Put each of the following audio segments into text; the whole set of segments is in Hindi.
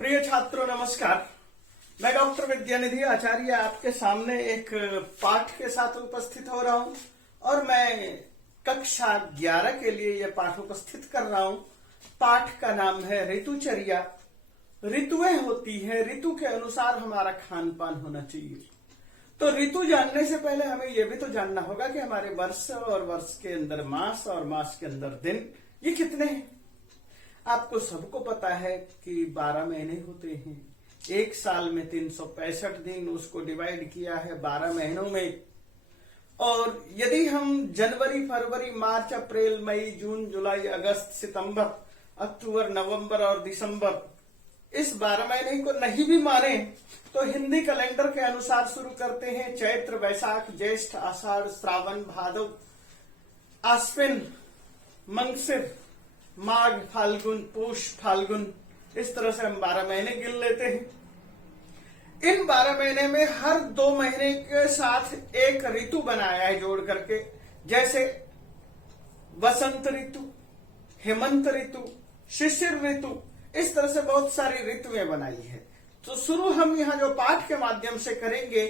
प्रिय छात्रों नमस्कार। मैं डॉक्टर विद्यानिधि आचार्य आपके सामने एक पाठ के साथ उपस्थित हो रहा हूं और मैं कक्षा 11 के लिए यह पाठ उपस्थित कर रहा हूं। पाठ का नाम है ऋतुचर्या। ऋतुएं होती है, ऋतु के अनुसार हमारा खान पान होना चाहिए। तो ऋतु जानने से पहले हमें यह भी तो जानना होगा कि हमारे वर्ष और वर्ष के अंदर मास और मास के अंदर दिन ये कितने हैं। आपको सबको पता है कि 12 महीने होते हैं। एक साल में 365 दिन, उसको डिवाइड किया है 12 महीनों में। और यदि हम जनवरी, फरवरी, मार्च, अप्रैल, मई, जून, जुलाई, अगस्त, सितंबर, अक्टूबर, नवंबर और दिसंबर इस 12 महीने को नहीं भी माने तो हिंदी कैलेंडर के अनुसार शुरू करते हैं। चैत्र, वैशाख, ज्येष्ठ, आषाढ़, श्रावण, भादव, आश्विन, मंगसिर, माघ, फाल्गुन, पूष, फाल्गुन, इस तरह से हम 12 महीने गिन लेते हैं। इन 12 महीने में हर 2 महीने के साथ एक ऋतु बनाया है जोड़ करके, जैसे वसंत ऋतु, हेमंत ऋतु, शिशिर ऋतु, इस तरह से बहुत सारी ऋतुएं बनाई है। तो शुरू हम यहाँ जो पाठ के माध्यम से करेंगे,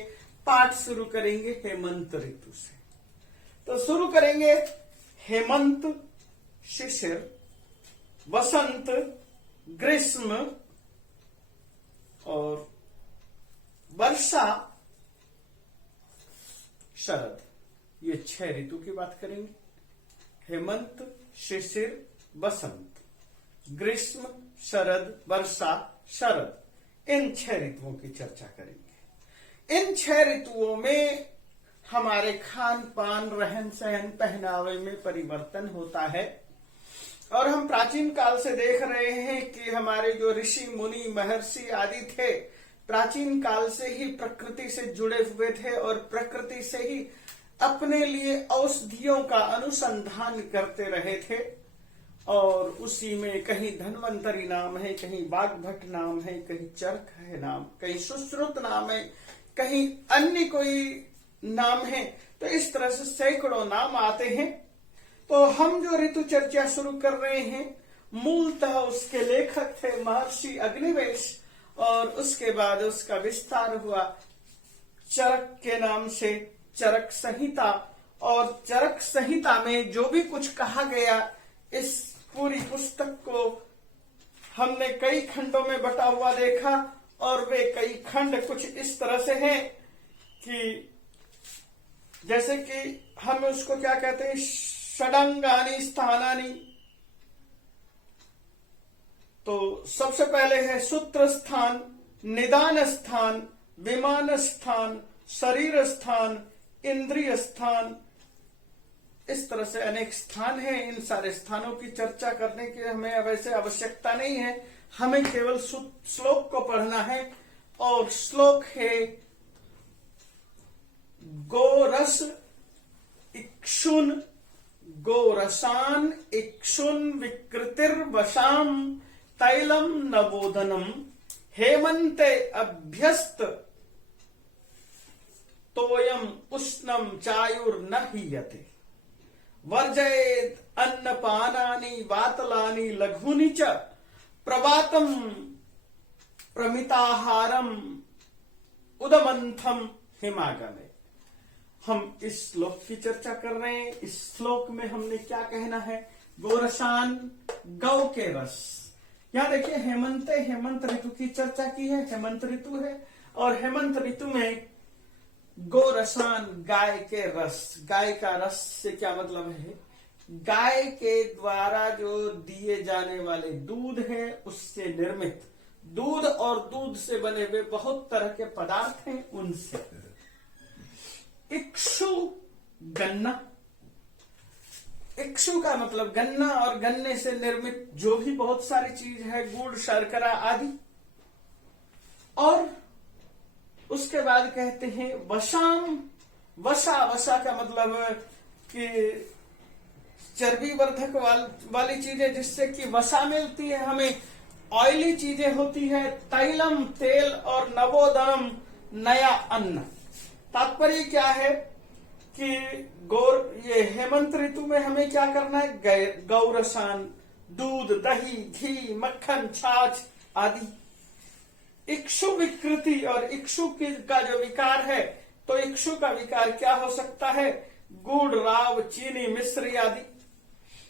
पाठ शुरू करेंगे हेमंत ऋतु से। तो शुरू करेंगे हेमंत, शिशिर, वसंत, ग्रीष्म और वर्षा, शरद। ये 6 ऋतु की बात करेंगे। हेमंत, शिशिर, वसंत, ग्रीष्म, शरद, वर्षा, शरद, इन 6 ऋतुओं की चर्चा करेंगे। इन 6 ऋतुओं में हमारे खान पान, रहन सहन, पहनावे में परिवर्तन होता है। और हम प्राचीन काल से देख रहे हैं कि हमारे जो ऋषि मुनि महर्षि आदि थे, प्राचीन काल से ही प्रकृति से जुड़े हुए थे और प्रकृति से ही अपने लिए औषधियों का अनुसंधान करते रहे थे। और उसी में कहीं धन्वंतरी नाम है, कहीं वाग्भट नाम है, कहीं चरक है नाम, कहीं सुश्रुत नाम है, कहीं अन्य कोई नाम है। तो इस तरह से सैकड़ों नाम आते हैं। तो हम जो ऋतु चर्चा शुरू कर रहे हैं, मूलतः उसके लेखक थे महर्षि अग्निवेश और उसके बाद उसका विस्तार हुआ चरक के नाम से, चरक संहिता। और चरक संहिता में जो भी कुछ कहा गया, इस पूरी पुस्तक को हमने कई खंडों में बटा हुआ देखा। और वे कई खंड कुछ इस तरह से हैं कि जैसे कि हम उसको क्या कहते हैं, षडंगानि स्थानानि। तो सबसे पहले है सूत्र स्थान, निदान स्थान, विमान स्थान, शरीर स्थान, इंद्रिय स्थान। इस तरह से अनेक स्थान हैं। इन सारे स्थानों की चर्चा करने की हमें वैसे आवश्यकता नहीं है, हमें केवल श्लोक को पढ़ना है। और श्लोक है गोरस इक्षुन गोरसान इक्षुन विकृतिर्वशाम तैलम नवोदनम हेमंते अभ्यस्त तोयम उष्णम चायुर्न हीयते वर्जयेत अन्नपानानि वातलानि लघुनि च प्रवातम प्रमिताहारम उदमंथम हिमागमे। हम इस श्लोक की चर्चा कर रहे हैं। इस श्लोक में हमने क्या कहना है, गोरसान, गौ के रस। यहां देखिए हेमंत ऋतु की चर्चा की है। हेमंत ऋतु है और हेमंत ऋतु में गोरसान, गाय के रस। गाय का रस से क्या मतलब है, गाय के द्वारा जो दिए जाने वाले दूध है उससे निर्मित दूध और दूध से बने हुए बहुत तरह के पदार्थ हैं उनसे। इक्षु, गन्ना। इक्षु का मतलब गन्ना और गन्ने से निर्मित जो भी बहुत सारी चीज है, गुड़, शर्करा आदि। और उसके बाद कहते हैं वशाम। वसा का मतलब कि चर्बी वर्धक वाली चीजें, जिससे कि वसा मिलती है हमें, ऑयली चीजें होती है। तैलम, तेल, और नवोदनम, नया अन्न। तात्पर्य क्या है कि ये हेमंत ऋतु में हमें क्या करना है, गौरसान, दूध, दही, घी, मक्खन, छाछ आदि इक्षु विकृति और इक्षु का जो विकार है, तो इक्षु का विकार क्या हो सकता है? गुड़, राव, चीनी, मिश्री आदि।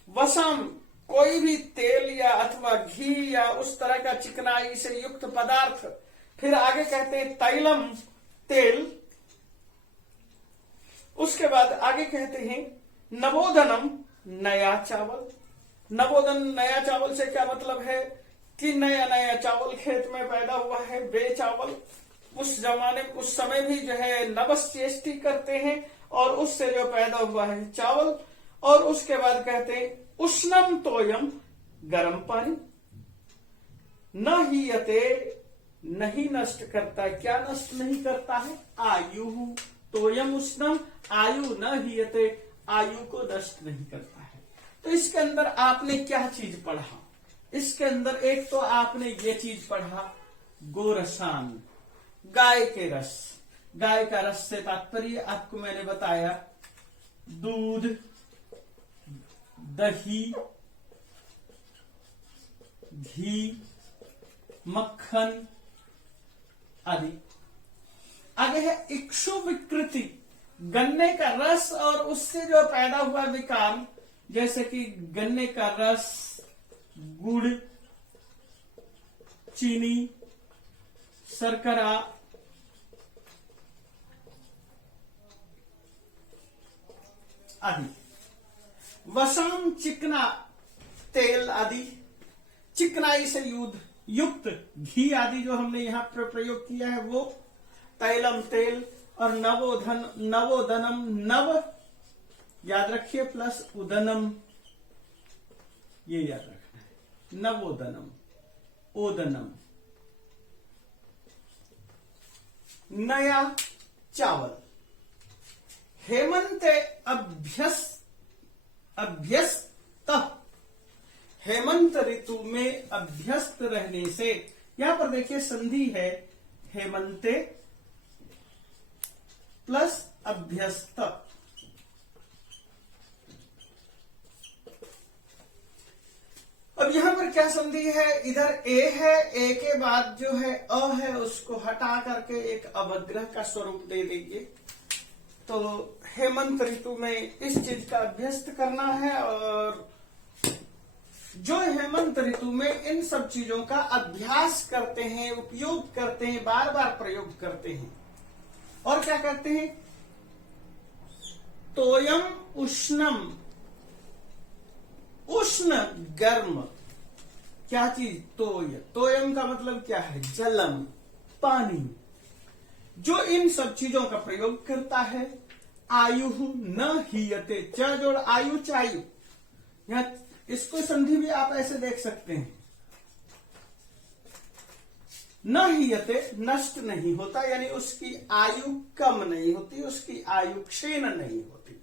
वसम कोई भी तेल या अथवा घी या उस तरह का चिकनाई से युक्त पदार्थ। फिर आगे कहते हैं तैलम तेल। उसके बाद आगे कहते हैं नवोदनम नया चावल। नवोदन नया चावल से क्या मतलब है कि नया नया चावल खेत में पैदा हुआ है, वे चावल। उस जमाने उस समय भी जो है नवश्चेष्टि करते हैं और उससे जो पैदा हुआ है चावल। और उसके बाद कहते हैं उष्णम तोयम गर्म पानी। न हीयते नहीं नष्ट करता। क्या नष्ट नहीं करता है? आयु। तोयम उष्णम आयु न हीयते, आयु को नष्ट नहीं करता है। तो इसके अंदर आपने क्या चीज पढ़ा? इसके अंदर एक तो आपने ये चीज पढ़ा गोरसान, गाय के रस। गाय का रस से तात्पर्य आपको मैंने बताया दूध, दही, घी, मक्खन आदि। आगे है इक्षु विकृति, गन्ने का रस और उससे जो पैदा हुआ विकार, जैसे कि गन्ने का रस, गुड़, चीनी, शर्करा आदि। वसम चिकना तेल आदि, चिकनाई से युक्त घी आदि जो हमने यहां पर प्रयोग किया है वो। तैलम तेल और नवोदनम नव याद रखिए प्लस उदनम, ये याद रखना है। नवोदनम, ओदनम नया चावल। हेमंत अभ्यस्त, हेमंत ऋतु में अभ्यस्त रहने से, यहां पर देखिए संधि है हेमंते प्लस अभ्यस्त। अब यहां पर क्या संधि है? इधर ए है, ए के बाद जो है अ है उसको हटा करके एक अवग्रह का स्वरूप दे देंगे। तो हेमंत ऋतु में इस चीज का अभ्यस्त करना है और जो हेमंत ऋतु में इन सब चीजों का अभ्यास करते हैं, उपयोग करते हैं, बार बार प्रयोग करते हैं। और क्या करते हैं? तोयम उष्णम, उष्ण गर्म। क्या चीज? तोयम का मतलब क्या है? जलम, पानी। जो इन सब चीजों का प्रयोग करता है। आयु न हीयते, च जोड़ आयु चायु। यहां इसको संधि भी आप ऐसे देख सकते हैं। न हीयते नष्ट नहीं होता, यानी उसकी आयु कम नहीं होती, उसकी आयु क्षीण नहीं होती।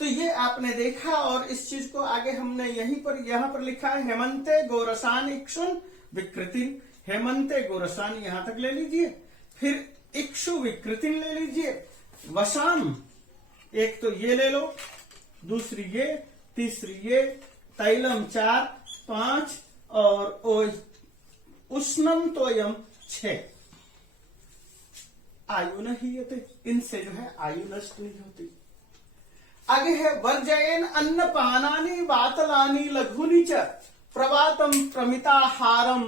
तो ये आपने देखा और इस चीज को आगे हमने यहां पर लिखा है हेमंते गोरसान इक्षुन विकृति। हेमंते गोरसान यहां तक ले लीजिए, फिर इक्षु विकृति ले लीजिए। वसाम एक तो ये ले लो, दूसरी ये, तीसरी ये, तैलम 4, 5 और उष्णम तोयम 6। आयु नहीं होते, इनसे जो है आयु नष्ट नहीं होती। आगे है वर्जयन अन्न पानानि वातलानि लघुनि च प्रवातम प्रमिताहारम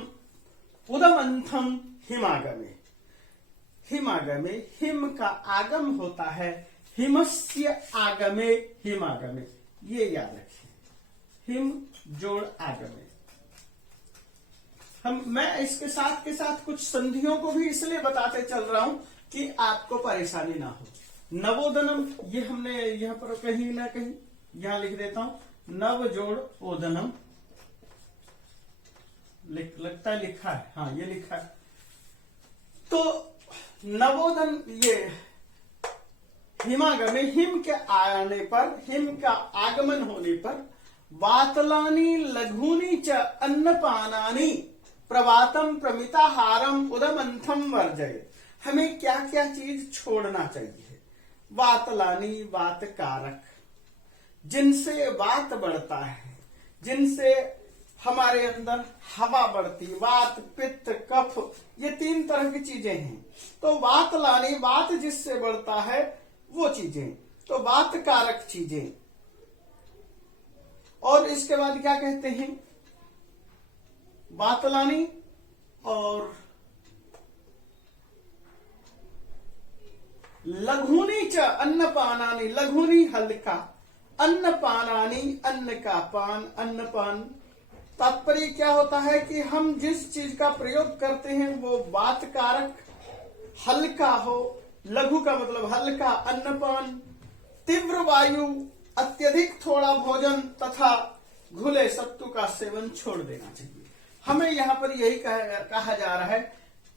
उदमंथम हिमागमे। हिमागमे, हिम का आगम होता है, हिमस्य आगमे हिमागमे, ये याद रखिए। हिम जोड़ आगमे। मैं इसके साथ के साथ कुछ संधियों को भी इसलिए बताते चल रहा हूं कि आपको परेशानी ना हो। नवोदनम, ये हमने यहां पर कहीं ना कहीं यहां लिख देता हूं, नव जोड़ ओदनम लगता है लिखा है, हाँ ये लिखा है। तो नवोदन, ये हिमागमे, हिम के आने पर, हिम का आगमन होने पर, वातलानी लघुनी च अन्नपानानि प्रवातम प्रमिताहारम उदमंथम वर्जय। हमें क्या क्या चीज छोड़ना चाहिए? वातलानी, वात कारक, जिनसे वात बढ़ता है, जिनसे हमारे अंदर हवा बढ़ती, वात पित्त कफ, ये 3 तरह की चीजें हैं। तो वात लानी, वात जिससे बढ़ता है वो चीजें, तो वात कारक चीजें। और इसके बाद क्या कहते हैं, वात लानी और लघुनी च अन्नपानानि, लघुनी हल्का, अन्नपानानि अन्न का पान, अन्नपान। तात्पर्य क्या होता है कि हम जिस चीज का प्रयोग करते हैं वो वात कारक हल्का हो, लघु का मतलब हल्का, अन्नपान, तीव्र वायु, अत्यधिक थोड़ा भोजन तथा घुले सत्तू का सेवन छोड़ देना चाहिए। हमें यहाँ पर यही कहा जा रहा है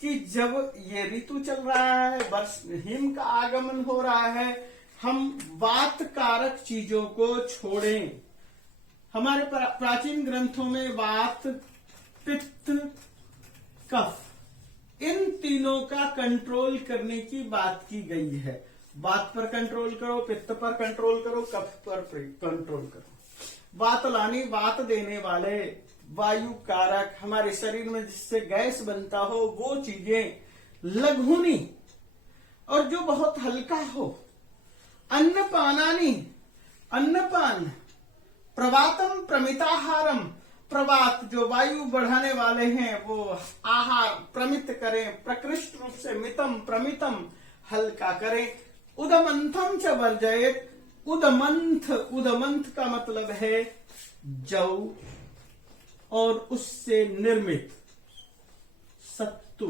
कि जब ये ऋतु चल रहा है, वर्ष हिम का आगमन हो रहा है, हम वात कारक चीजों को छोड़ें। हमारे प्राचीन ग्रंथों में वात पित्त कफ, इन तीनों का कंट्रोल करने की बात की गई है। वात पर कंट्रोल करो, पित्त पर कंट्रोल करो, कफ पर कंट्रोल करो। वात लानी, वात देने वाले वायु कारक, हमारे शरीर में जिससे गैस बनता हो वो चीजें। लघुनी, और जो बहुत हल्का हो। अन्नपानानि, अन्नपान। प्रवातम प्रमिताहारम, प्रवात जो वायु बढ़ाने वाले हैं वो आहार प्रमित करें, प्रकृष्ट रूप से मितम प्रमितम हल्का करें। उदमंथम च वर्जयेत, उदमंथ, उदमंथ का मतलब है जौ और उससे निर्मित सत्तू।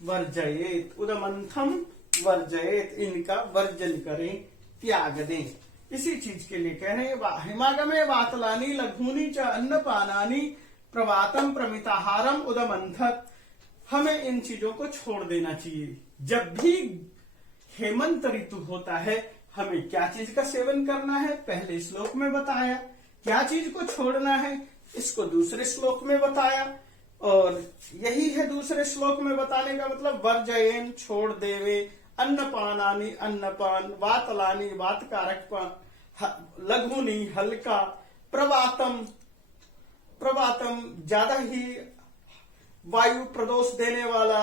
वर्जयेत, उदमंथम वर्जयेत, इनका वर्जन करें, त्याग दें। इसी चीज के लिए कह रहे हैं, हिमागमे वातलानी लघुनी च अन्नपानानि प्रवातम प्रमिताहारम उदमंथक। हमें इन चीजों को छोड़ देना चाहिए। जब भी हेमंत ऋतु होता है हमें क्या चीज का सेवन करना है, पहले श्लोक में बताया। क्या चीज को छोड़ना है, इसको दूसरे श्लोक में बताया। और यही है दूसरे श्लोक में बताने का मतलब, वर्जयेन छोड़ देवे, अन्नपानानि अन्नपान, वातलानी वात कारक, लघुनी हल्का, प्रवातम, प्रवातम ज्यादा ही वायु प्रदोष देने वाला,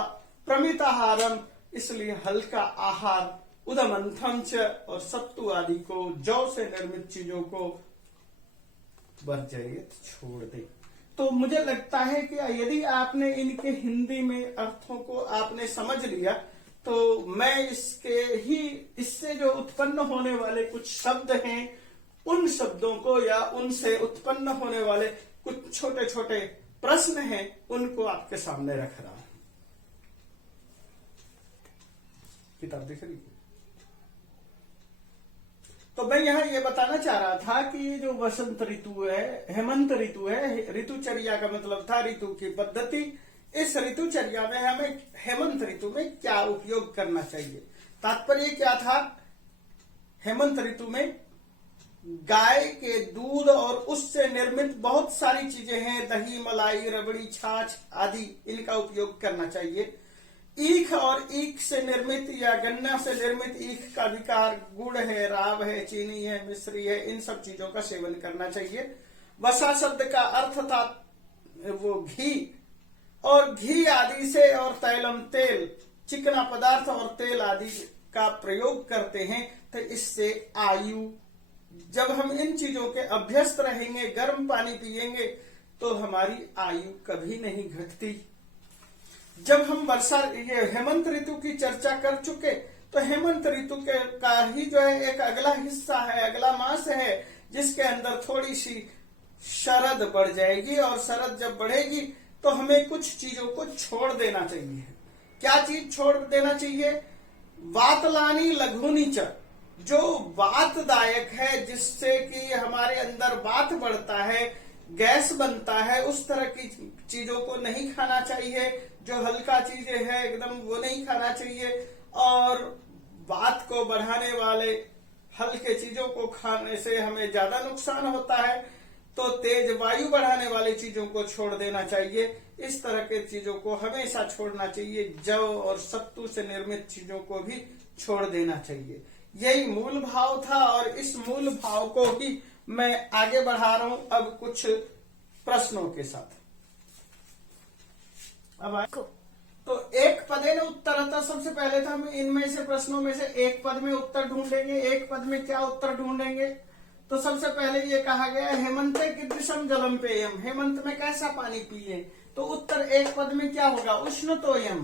प्रमिताहारम इसलिए हल्का आहार, उदमंथम च और सत्तू आदि को, जौ से निर्मित चीजों को वर्जयेत छोड़ दे। तो मुझे लगता है कि यदि आपने इनके हिंदी में अर्थों को आपने समझ लिया तो मैं इससे जो उत्पन्न होने वाले कुछ शब्द हैं उन शब्दों को या उनसे उत्पन्न होने वाले कुछ छोटे छोटे प्रश्न हैं उनको आपके सामने रख रहा हूं। किताब दिख रही है? तो मैं यहाँ ये बताना चाह रहा था कि ये जो वसंत ऋतु है, हेमंत ऋतु है, ऋतुचर्या का मतलब था ऋतु की पद्धति। इस ऋतुचर्या में हमें हेमंत ऋतु में क्या उपयोग करना चाहिए। तात्पर्य क्या था, हेमंत ऋतु में गाय के दूध और उससे निर्मित बहुत सारी चीजें हैं, दही मलाई रबड़ी छाछ आदि, इनका उपयोग करना चाहिए। ईख और ईख से निर्मित या गन्ना से निर्मित ईख का विकार, गुड़ है, राब है, चीनी है, मिश्री है, इन सब चीजों का सेवन करना चाहिए। वसा शब्द का अर्थ था वो घी, और घी आदि से और तैलम तेल, चिकना पदार्थ और तेल आदि का प्रयोग करते हैं। तो इससे आयु, जब हम इन चीजों के अभ्यस्त रहेंगे, गर्म पानी पिएंगे तो हमारी आयु कभी नहीं घटती। जब हम ये हेमंत ऋतु की चर्चा कर चुके तो हेमंत ऋतु का ही जो है एक अगला हिस्सा है, अगला मास है जिसके अंदर थोड़ी सी शरद बढ़ जाएगी, और शरद जब बढ़ेगी तो हमें कुछ चीजों को छोड़ देना चाहिए। क्या चीज छोड़ देना चाहिए? वातलानी लघुनी च, जो वातदायक है, जिससे कि हमारे अंदर वात बढ़ता है, गैस बनता है, उस तरह की चीजों को नहीं खाना चाहिए। जो हल्का चीजें है एकदम वो नहीं खाना चाहिए, और वात को बढ़ाने वाले हल्के चीजों को खाने से हमें ज्यादा नुकसान होता है। तो तेज वायु बढ़ाने वाली चीजों को छोड़ देना चाहिए। इस तरह के चीजों को हमेशा छोड़ना चाहिए। जौ और सत्तू से निर्मित चीजों को भी छोड़ देना चाहिए। यही मूल भाव था, और इस मूल भाव को ही मैं आगे बढ़ा रहा हूं अब कुछ प्रश्नों के साथ। अब तो एक पदे न उत्तरतः, सबसे पहले तो हम इनमें से प्रश्नों में से एक पद में उत्तर ढूंढेंगे। एक पद में क्या उत्तर ढूंढेंगे? तो सबसे पहले ये कहा गया हेमंते कीदृशम जलम पेयम, हेमंत में कैसा पानी पिए। तो उत्तर एक पद में क्या होगा? उष्णतोयम।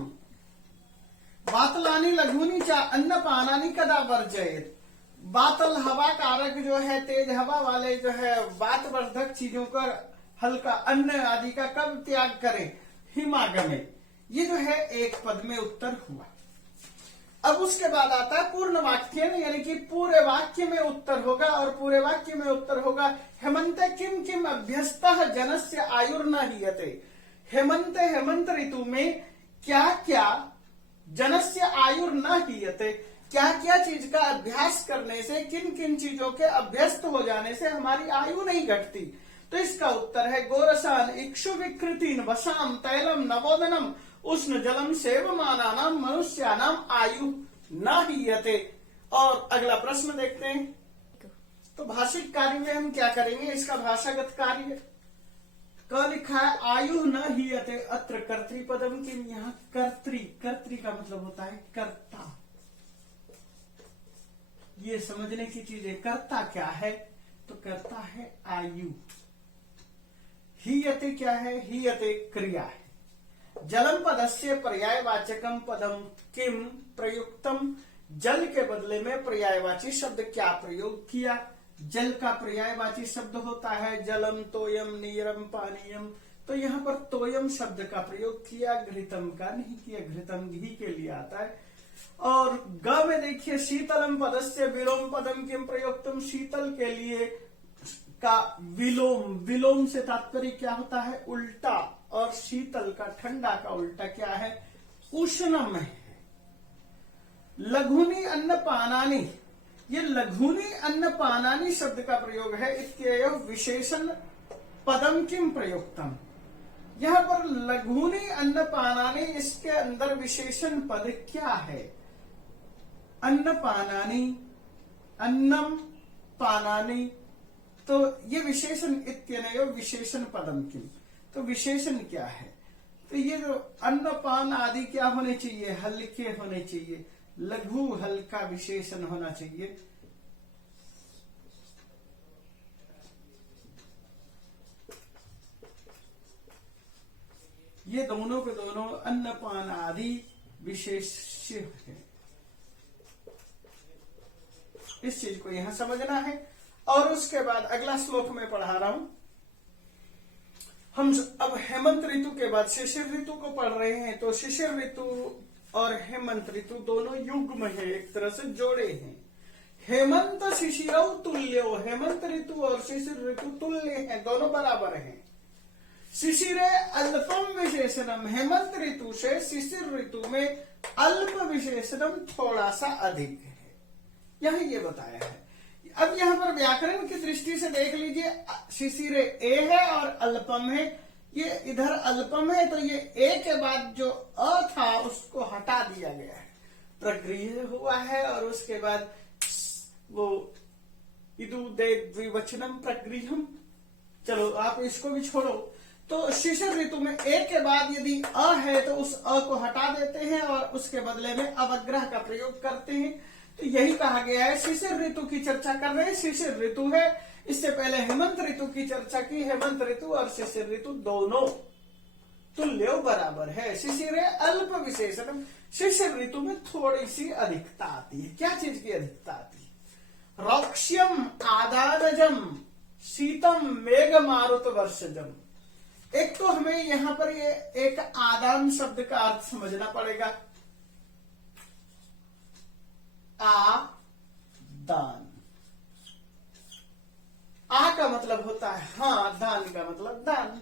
बातलानी लघुनी चा अन्न पानानी कदा वर्जयेत, बातल हवा कारक जो है, तेज हवा वाले जो है वातवर्धक चीजों का हल्का अन्न आदि का कब त्याग करें? हिमागमे। ये जो है एक पद में उत्तर हुआ। अब उसके बाद आता है पूर्ण वाक्य में, यानी कि पूरे वाक्य में उत्तर होगा। और पूरे वाक्य में उत्तर होगा हेमंते किम किम अभ्यस्तः जनस्य आयुर्न हीयते, हेमंते हेमंत ऋतु में क्या क्या जनस्य आयुर्न हीयते, क्या क्या चीज का अभ्यास करने से, किन किन चीजों के अभ्यस्त हो जाने से हमारी आयु नहीं घटती। तो इसका उत्तर है गोरसान इक्षु विकृतिन वशाम तैलम नवोदनम उष्ण जलम सेवमानानाम मनुष्यानाम आयु न हीयते। और अगला प्रश्न देखते हैं। तो भाषिक कार्य में हम क्या करेंगे? इसका भाषागत कार्य क लिखा है आयु न हीयते, अत्र कर्तृपदम किम, यहाँ कर्तृ, कर्तृ का मतलब होता है कर्ता। ये समझने की चीज है, कर्ता क्या है? तो कर्ता है आयु। हीयते क्या है? हीयते क्रिया है। जलम पदस्य पर्यायवाचकम पदम किम प्रयुक्तम, जल के बदले में पर्यायवाची शब्द क्या प्रयोग किया? जल का पर्यायवाची शब्द होता है जलम, तोयम, नीरम, पानीयम। तो यहाँ पर तोयम शब्द का प्रयोग किया, घृतम का नहीं किया। घृतम घी के लिए आता है। और ग में देखिए शीतलम पदस्य विलोम पदम किम प्रयुक्तम, शीतल के लिए का विलोम, विलोम से तात्पर्य क्या होता है? उल्टा। और शीतल का, ठंडा का उल्टा क्या है? उष्णम है। लघुनी अन्न पानानी, ये लघुनी अन्न पानानी शब्द का प्रयोग है। इत्येव विशेषण पदम किम प्रयुक्तम, यहां पर लघुनी अन्न पानानी, इसके अंदर विशेषण पद क्या है? अन्न पानानी, अन्नम पानानी। तो ये विशेषण इत्यनेव विशेषण पदम किम, तो विशेषण क्या है? तो ये जो अन्न पान आदि क्या होने चाहिए? हल्के होने चाहिए, लघु हल्का विशेषण होना चाहिए। ये दोनों के दोनों अन्न पान आदि विशेष्य है। इस चीज को यहां समझना है। और उसके बाद अगला श्लोक में पढ़ा रहा हूं। हम अब हेमंत ऋतु के बाद शिशिर ऋतु को पढ़ रहे हैं। तो शिशिर ऋतु और हेमंत ऋतु दोनों युग्म है, एक तरह से जोड़े हैं। हेमंत शिशिरौ तुल्यो, हेमंत ऋतु और शिशिर ऋतु तुल्य हैं, दोनों बराबर हैं। शिशिरे अल्पम विशेषणम, हेमंत ऋतु से शिशिर ऋतु में अल्प विशेषणम थोड़ा सा अधिक है, यही ये बताया है। अब यहाँ पर व्याकरण की दृष्टि से देख लीजिए, शिशिरे ए है और अल्पम है। ये इधर अल्पम है तो ये ए के बाद जो अ था उसको हटा दिया गया है, प्रगृह्य हुआ है। और उसके बाद वो इदु दे द्विवचनम प्रगृहम। चलो आप इसको भी छोड़ो। तो शिशिर ऋतु में ए के बाद यदि अ है तो उस अ को हटा देते हैं और उसके बदले में अवग्रह का प्रयोग करते हैं। तो यही कहा गया है। शिशिर ऋतु की चर्चा कर रहे हैं, शिशिर ऋतु है। इससे पहले हेमंत ऋतु की चर्चा की। हेमंत ऋतु और शिशिर ऋतु दोनों तुल्य बराबर है। शिशिर अल्प विशेषण, शिशिर ऋतु में थोड़ी सी अधिकता आती है। क्या चीज की अधिकता आती है? रौक्ष्यम आदानजम शीतम मेघ मारुत वर्षजम। एक तो हमें यहां पर ये एक आदान शब्द का अर्थ समझना पड़ेगा। आदान, आ का मतलब होता है हाँ, दान का मतलब दान,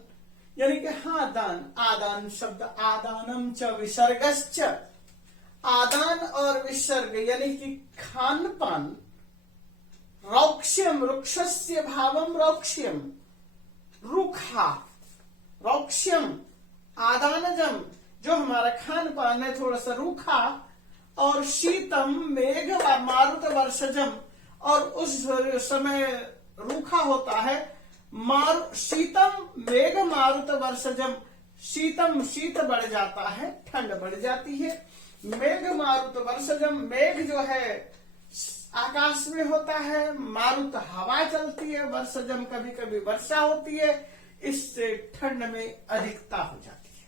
यानी कि हाँ दान। आदान शब्द आदानम च विसर्गश्च, आदान और विसर्ग यानी कि खान पान। रौक्ष्यम, वृक्षस्य भावम रौक्ष्यम, रूखा। रौक्ष्यम आदानजम, जो हमारा खान पान है थोड़ा सा रूखा। और शीतम मेघ मारुत वर्षजम, और उस समय रूखा होता है। शीतम मेघ मारुत वर्षजम, शीतम शीत बढ़ जाता है, ठंड बढ़ जाती है। मेघ मारुत वर्षजम, मेघ जो है आकाश में होता है, मारुत हवा चलती है, वर्षजम कभी कभी वर्षा होती है, इससे ठंड में अधिकता हो जाती है।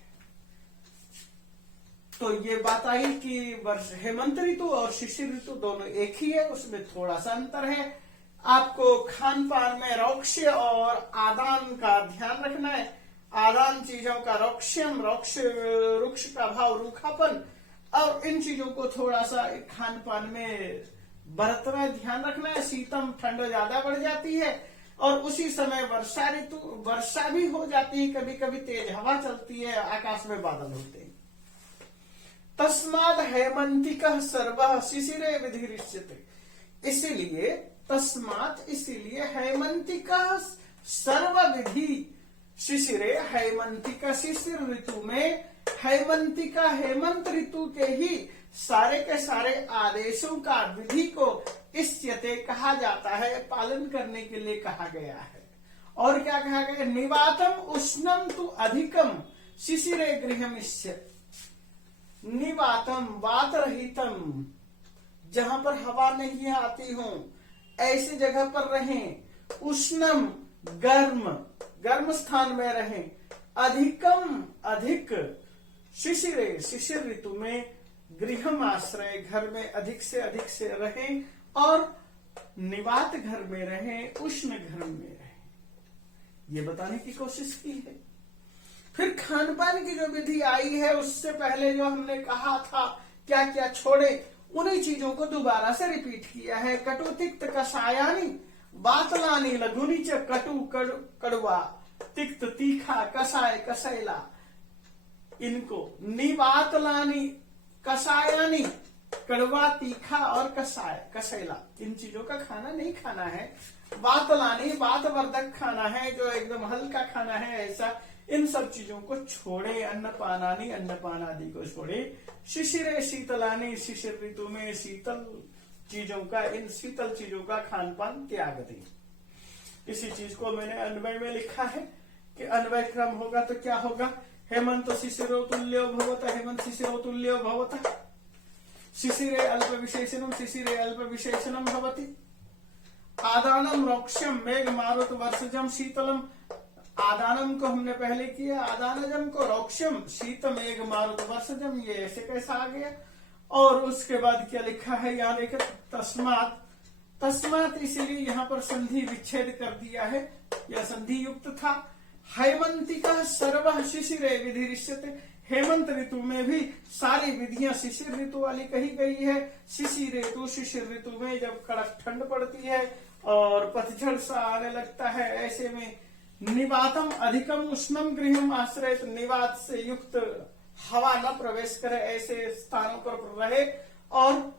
तो ये बात आई कि हेमंत ऋतु और शिशिर ऋतु दोनों एक ही है, उसमें थोड़ा सा अंतर है। आपको खान पान में रौक्ष्य और आदान का ध्यान रखना है। आदान चीजों का रौक्ष्यम, रुक्ष का भाव रूखापन, और इन चीजों को थोड़ा सा खान पान में बरतना ध्यान रखना है। शीतम, ठंड ज्यादा बढ़ जाती है, और उसी समय वर्षा ऋतु, वर्षा भी हो जाती है, कभी कभी तेज हवा चलती है, आकाश में बादल होते हैं। तस्माद हेमंतिकः सर्वः शिशिरे विधिरिष्यते, इसीलिए तस्मात, इसीलिए हेमंतिकः सर्व विधि शिशिरे, हेमंतिका शिशिर ऋतु में, हेमंतिका हेमंत ऋतु के ही सारे के सारे आदेशों का, विधि को इष्यते कहा जाता है, पालन करने के लिए कहा गया है। और क्या कहा गया? निवातम उष्णम तु अधिकम शिशिरे गृहमिष्य, निवातम वात रहितम, जहां पर हवा नहीं आती हो ऐसी जगह पर रहें। उष्णम गर्म, गर्म स्थान में रहें। अधिकम अधिक, शिशिरे शिशिर ऋतु में, गृहम आश्रय, घर में अधिक से रहें, और निवात घर में रहें, उष्ण घर में रहें, ये बताने की कोशिश की है। फिर खान पान की जो विधि आई है, उससे पहले जो हमने कहा था क्या क्या छोड़े, उन्हीं चीजों को दोबारा से रिपीट किया है। कटु तिक्त कषायानी बातलानी लघुनी च, कटु कड़वा, तिक्त तीखा, कषाय कसैला, इनको निवातलानी कषायानी, कड़वा, तीखा और कषाय कसैला, इन चीजों का खाना नहीं खाना है। बातलानी, वातवर्धक खाना है, जो एकदम हल्का खाना है, ऐसा इन सब चीजों को छोड़े। अन्नपानानी, अन्नपान आदि को छोड़े। शिशिरे शीतलानी, शिशिर ऋतु में शीतल चीजों का, इन शीतल चीजों का खान पान त्याग दें। इसी चीज को मैंने अन्वय में लिखा है कि अन्वय क्रम होगा तो क्या होगा? हेमंत शिशिरो तुल्यो भवतः, हेमंत शिशिरो तुल्यो भवतः, शिशिरे अल्प विशेषणम, शिशिरे अल्प विशेषणम भवति। आदानम रौक्ष्यम मेघ मारुत वर्षजम शीतलम, आदानम को हमने पहले किया, आदानजम को रौक्ष्यम शीत मेघ मारुत वर्षजम, ये ऐसे कैसा आ गया? और उसके बाद क्या लिखा है यहाँ देखें, तस्मात, तस्मात इसलिए यहाँ पर संधि विच्छेद कर दिया है, यह संधि युक्त था। हेमंतिका सर्व शिशिरे विधिरिष्यते, हेमंत ऋतु में भी सारी विधियां शिशिर ऋतु वाली कही गई है। शिशिर ऋतु, शिशिर ऋतु में जब कड़क ठंड पड़ती है और पतझड़ सा आने लगता है, ऐसे में निवातम अधिकम उष्णम गृहम आश्रय, निवात से युक्त हवा न प्रवेश करे ऐसे स्थानों पर रहे। और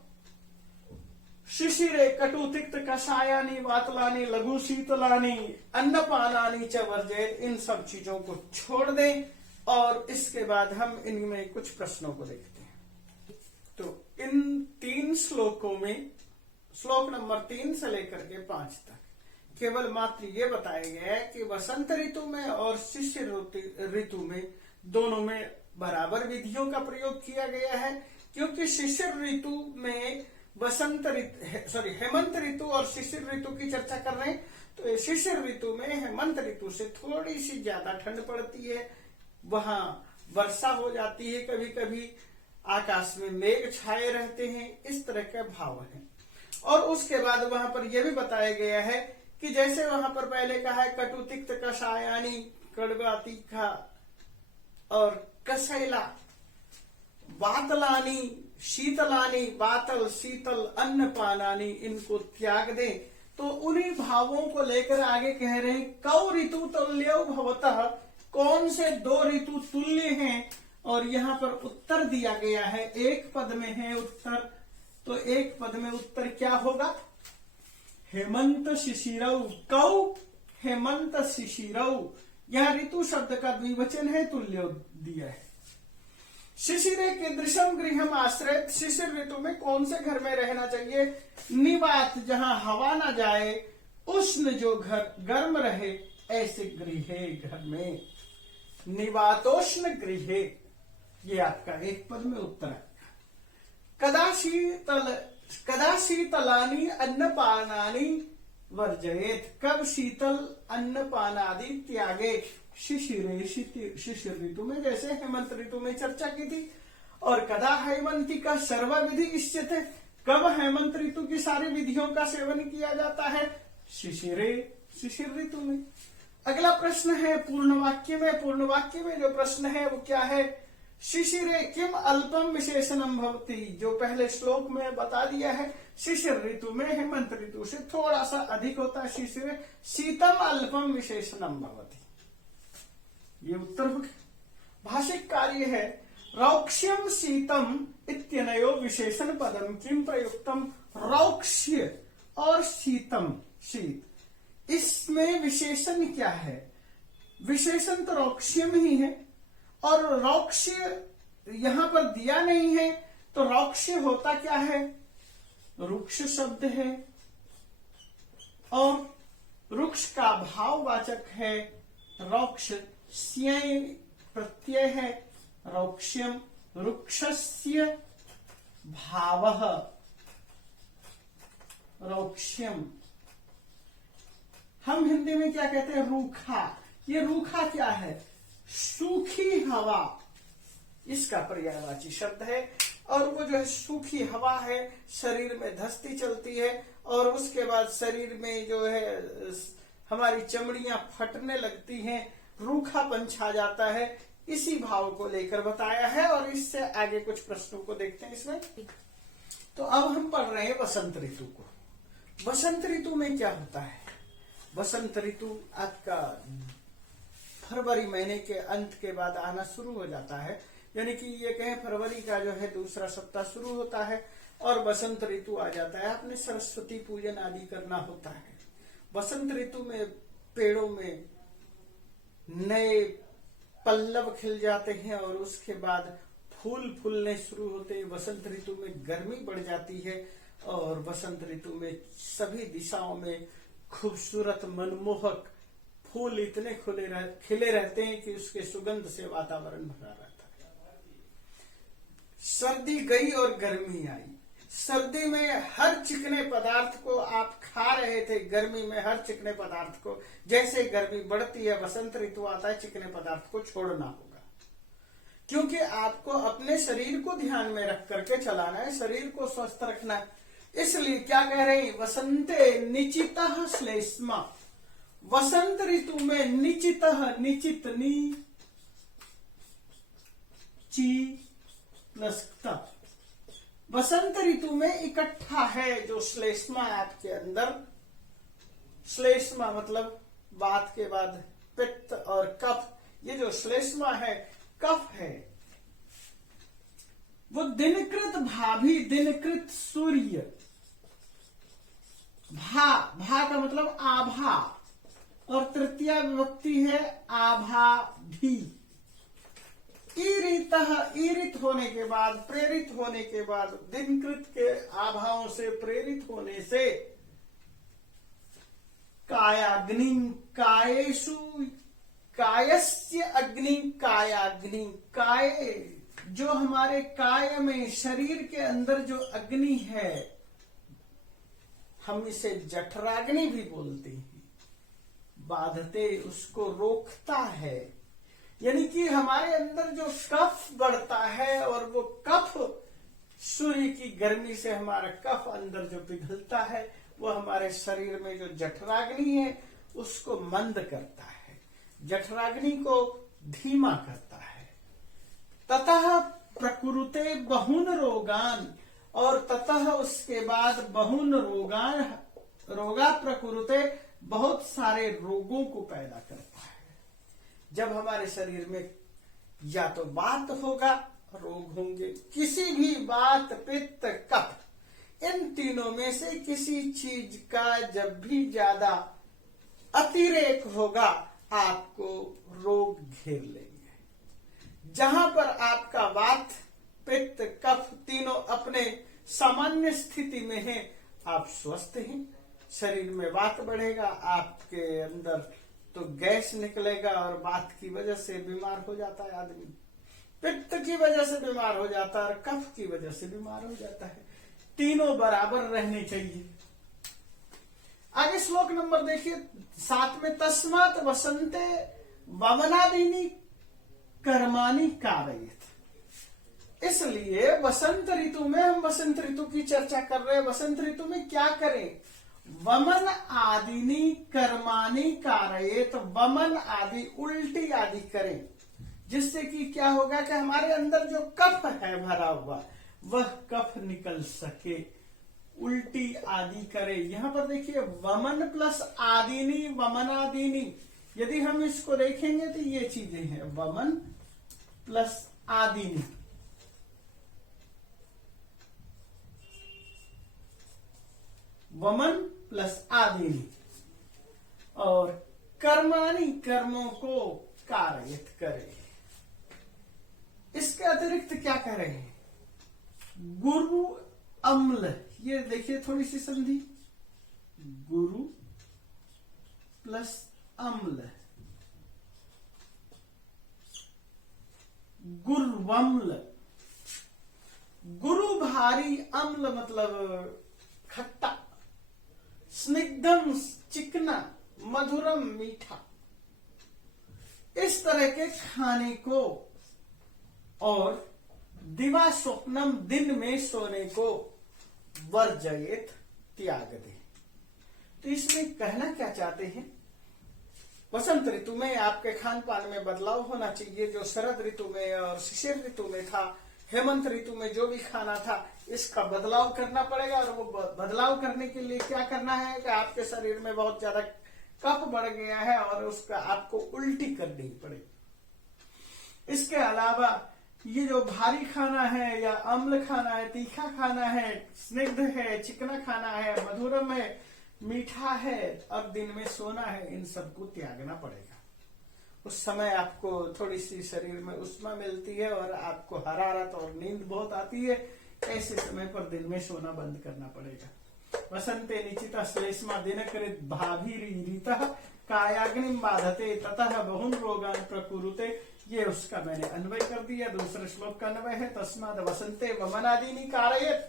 शिशिरे कटु तिक्त कषायानी वातलानी लघु शीतलानी अन्नपानानी च वर्जेत, इन सब चीजों को छोड़ दें। और इसके बाद हम इनमें कुछ प्रश्नों को देखते हैं। तो इन 3 श्लोकों में, श्लोक नंबर 3 से लेकर के 5 तक केवल मात्र ये बताया गया है कि वसंत ऋतु में और शिशिर ऋतु में दोनों में बराबर विधियों का प्रयोग किया गया है। क्योंकि शिशिर ऋतु में हेमंत ऋतु और शिशिर ऋतु की चर्चा कर रहे हैं, तो शिशिर ऋतु में हेमंत ऋतु से थोड़ी सी ज्यादा ठंड पड़ती है, वहां वर्षा हो जाती है, कभी कभी आकाश में मेघ छाए रहते हैं, इस तरह के भाव है। और उसके बाद वहां पर यह भी बताया गया है कि जैसे वहां पर पहले कहा है कटु तिक्त कषायानी, कड़वा तीखा और कसैला, वातलानी शीतलानी, वातल शीतल अन्नपानानी, इनको त्याग दें। तो उन्हीं भावों को लेकर आगे कह रहे हैं कौ ऋतु तुल्यो भवतः, कौन से 2 ऋतु तुल्य हैं। और यहाँ पर उत्तर दिया गया है, एक पद में है उत्तर, तो एक पद में उत्तर क्या होगा? हेमंत शिशिरौ, कौ हेमंत शिशिरौ, यह ऋतु शब्द का द्विवचन है, तुल्यो दिया है। शिशिरे कीदृशम गृहम आश्रय, शिशिर ऋतु में कौन से घर में रहना चाहिए? निवात, जहां हवा ना जाए, उष्ण जो घर गर्म रहे ऐसे गृहे घर में। निवातोष्ण गृहे, ये आपका एक पद में उत्तर है। कदा शीतलानि अन्नपानानि वर्जयेत, कब शीतल अन्नपान आदि त्यागे। शिशिर ऋतु में, जैसे हेमंत ऋतु में चर्चा की थी। और कदा हेमंती का सर्व विधि इष्यते, कब हेमंत ऋतु की सारी विधियों का सेवन किया जाता है? शिशिर ऋतु में। अगला प्रश्न है पूर्ण वाक्य में। पूर्ण वाक्य में जो प्रश्न है वो क्या है? शिशिरे किम अल्पम विशेषणम भवति, जो पहले श्लोक में बता दिया है। शिशिर ऋतु में हेमंत ऋतु से थोड़ा सा अधिक होता है शिशिर। शीतम अल्पम विशेषणम भवति, ये उत्तर हो गया। भाषिक कार्य है रौक्ष्यम शीतम इत्यनयो विशेषण पदम किम प्रयुक्तम। रौक्ष्य और शीतम, शीत, इसमें विशेषण क्या है? विशेषण तो रौक्ष्यम ही है, और रौक्ष्य यहां पर दिया नहीं है, तो रौक्ष्य होता क्या है? रुक्ष शब्द है, और रुक्ष का भाववाचक है रौक्ष। स्यय प्रत्यय है, रौक्ष्यम। रुक्षस्य भावः रौक्ष्यम। हम हिंदी में क्या कहते हैं? रूखा। ये रूखा क्या है? सूखी हवा, इसका पर्यायवाची शब्द है। और वो जो है सूखी हवा है, शरीर में धसती चलती है, और उसके बाद शरीर में जो है हमारी चमड़ियां फटने लगती हैं, रूखापन छा जाता है। इसी भाव को लेकर बताया है। और इससे आगे कुछ प्रश्नों को देखते हैं इसमें। तो अब हम पढ़ रहे हैं वसंत ऋतु को। वसंत ऋतु में क्या होता है? वसंत ऋतु आपका फरवरी महीने के अंत के बाद आना शुरू हो जाता है, यानी कि ये कहें फरवरी का जो है दूसरा सप्ताह शुरू होता है और वसंत ऋतु आ जाता है। आपने सरस्वती पूजन आदि करना होता है। वसंत ऋतु में पेड़ों में नए पल्लव खिल जाते हैं, और उसके बाद फूल फूलने शुरू होते हैं। वसंत ऋतु में गर्मी बढ़ जाती है, और वसंत ऋतु में सभी दिशाओं में खूबसूरत मनमोहक फूल इतने खिले रहते हैं कि उसके सुगंध से वातावरण भरा रहता है। सर्दी गई और गर्मी आई। सर्दी में हर चिकने पदार्थ को आप खा रहे थे, गर्मी में हर चिकने पदार्थ को। जैसे गर्मी बढ़ती है, वसंत ऋतु आता है, चिकने पदार्थ को छोड़ना होगा, क्योंकि आपको अपने शरीर को ध्यान में रख करके चलाना है, शरीर को स्वस्थ रखना है। इसलिए क्या कह रहे हैं? वसंते निचितः श्लेष्मा। वसंत ऋतु में निचितः, निचित नी ची प्लस ता, वसंत ऋतु में इकट्ठा है जो श्लेष्मा आपके अंदर। श्लेष्मा मतलब वात के बाद पित्त और कफ। ये जो श्लेष्मा है कफ है, वो दिनकृत भाभी, दिनकृत सूर्य। भा का मतलब आभा, और तृतीया विभक्ति है आभा भी। ईरित होने के बाद, प्रेरित होने के बाद, दिनकृत के आभाओं से प्रेरित होने से कायाग्नि, कायेषु कायस्य अग्नि, कायाग्नि। काय, जो हमारे काय में, शरीर के अंदर जो अग्नि है, हम इसे जठराग्नि भी बोलते हैं। बाधते, उसको रोकता है, यानी कि हमारे अंदर जो कफ बढ़ता है, और वो कफ सूर्य की गर्मी से हमारा कफ अंदर जो पिघलता है, वो हमारे शरीर में जो जठराग्नि है उसको मंद करता है, जठराग्नि को धीमा करता है। ततः प्रकुरुते बहुन रोगान, और ततः उसके बाद बहुन रोगान, रोगा प्रकुरुते, बहुत सारे रोगों को पैदा करता है। जब हमारे शरीर में या तो वात होगा, रोग होंगे, किसी भी वात, पित्त, कफ, इन तीनों में से किसी चीज का जब भी ज्यादा अतिरेक होगा, आपको रोग घेर लेंगे। जहां पर आपका वात, पित्त, कफ तीनों अपने सामान्य स्थिति में है, आप स्वस्थ हैं। शरीर में वात बढ़ेगा, आपके अंदर तो गैस निकलेगा और वात की वजह से बीमार हो जाता है आदमी, पित्त की वजह से बीमार हो जाता है और कफ की वजह से बीमार हो जाता है। तीनों बराबर रहने चाहिए। आगे श्लोक नंबर देखिए 7 में, तस्मात् वसंते वमनादीनि कर्माणि कारयेत्। इसलिए वसंत ऋतु में, हम वसंत ऋतु की चर्चा कर रहे हैं, वसंत ऋतु में क्या करें? वमन आदिनी कर्माणि कारयेत्। वमन आदि, उल्टी आदि करें, जिससे कि क्या होगा कि हमारे अंदर जो कफ है भरा हुआ वह कफ निकल सके। उल्टी आदि करे। यहां पर देखिए वमन प्लस आदिनी, वमनादीनी, यदि हम इसको देखेंगे तो ये चीजें हैं, वमन प्लस आदिनी। वमन प्लस आदिनी और कर्माणि, कर्मों को कारयित करे। इसके अतिरिक्त क्या करें? गुरु अम्ल, ये देखिए थोड़ी सी संधि, गुरु प्लस अम्ल, गुरुवम्ल। गुरु भारी, अम्ल मतलब खट्टा, स्निग्धम चिकना, मधुरम मीठा, इस तरह के खाने को, और दिवा स्वप्नम, दिन में सोने को, वर्जयेत, त्याग दे। तो इसमें कहना क्या चाहते हैं? वसंत ऋतु में आपके खान पान में बदलाव होना चाहिए। जो शरद ऋतु में और शिशिर ऋतु में था, हेमंत ऋतु में जो भी खाना था, इसका बदलाव करना पड़ेगा। और वो बदलाव करने के लिए क्या करना है कि आपके शरीर में बहुत ज्यादा कफ बढ़ गया है और उसका आपको उल्टी करनी पड़ेगी। इसके अलावा ये जो भारी खाना है या अम्ल खाना है, तीखा खाना है, स्निग्ध है, चिकना खाना है, मधुरम है, मीठा है और दिन में सोना है, इन सबको त्यागना पड़ेगा। उस समय आपको थोड़ी सी शरीर में उष्मा मिलती है और आपको हरारत और नींद बहुत आती है। ऐसे समय पर दिन में सोना बंद करना पड़ेगा। वसंते निचिता श्लेष्मा दिनकृत भाभीरीरितः कायाग्निम बाधते ततः बहुन रोगान प्रकुरुते। ये उसका मैंने अन्वय कर दिया। दूसरे श्लोक का अन्वय है, तस्माद वसंते वमनादीनि कारयेत्,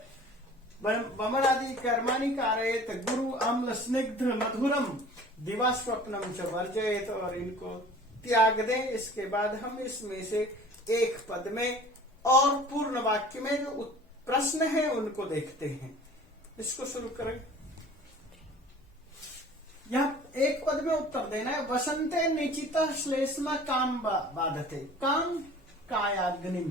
वमनादि कर्माणि कारयेत्, गुरु अम्ल स्निग्ध मधुरम दिवा स्वप्नम च वर्जयेत्, और इनको त्याग दें। इसके बाद हम इसमें से एक पद में और पूर्ण वाक्य में जो प्रश्न है उनको देखते हैं। इसको शुरू करें। यह एक पद में उत्तर देना है। वसंते निचित श्लेष्मा काम बाधते, काम कायाग्निम।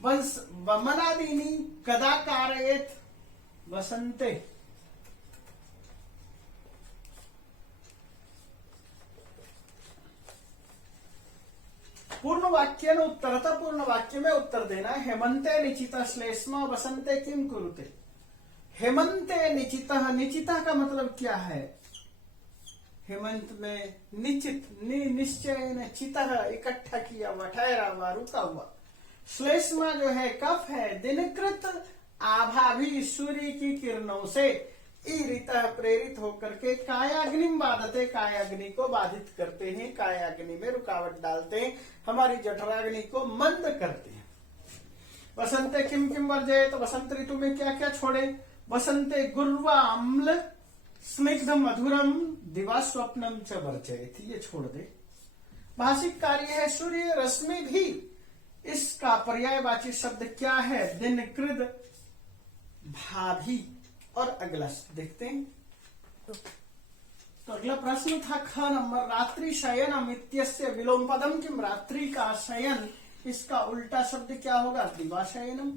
वमनादीनि कदा कारयेत्? वसंते। पूर्ण वाक्य ने उत्तरता, पूर्ण वाक्य में उत्तर देना है। हेमंते निचिता श्लेष्मा वसंते किम कुरुते। हेमंते निचिता, निचिता का मतलब क्या है? हेमंत में निश्चित, निश्चय, चितः इकट्ठा किया हुआ, ठहरा हुआ, रुका हुआ। श्लेष्मा जो है कफ है, दिनकृत आभावी सूर्य की किरणों से ईरितः प्रेरित होकर के कायाग्निम बाधते, कायाग्नि को बाधित करते हैं, कायाग्नि में रुकावट डालते हैं, हमारी जठराग्नि को मंद करते हैं। वसंते किम किम वर्जयेत्, तो वसंत ऋतु में क्या क्या छोड़े? वसंते गुर्वा अम्ल स्निग्ध मधुरम दिवा स्वप्नम च वर्जयेत्, ये छोड़ दे। भाषिक कार्य है सूर्य रश्मि भी। इसका पर्यायवाची शब्द क्या है? दिनकृत भाभी। और अगला देखते हैं। तो अगला प्रश्न था ख नंबर, रात्रि शयनम इत्यस्य विलोम पदम किम। रात्रि का शयन, इसका उल्टा शब्द क्या होगा? दिवा शयनम।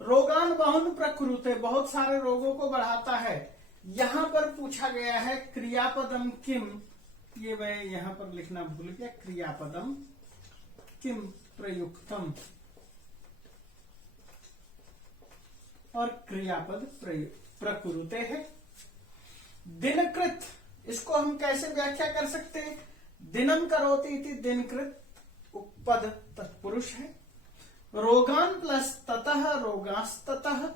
रोगान बहुन प्रकुरुते, बहुत सारे रोगों को बढ़ाता है। यहां पर पूछा गया है क्रियापदम किम, ये मैं यहां पर लिखना भूल गया। क्रियापदम किम प्रयुक्तम, और क्रियापद प्रकुरुते है। दिनकृत, इसको हम कैसे व्याख्या कर सकते हैं? दिनम करोति इति दिनकृत, उपपद तत्पुरुष है। रोगान प्लस ततः रोगास्ततः,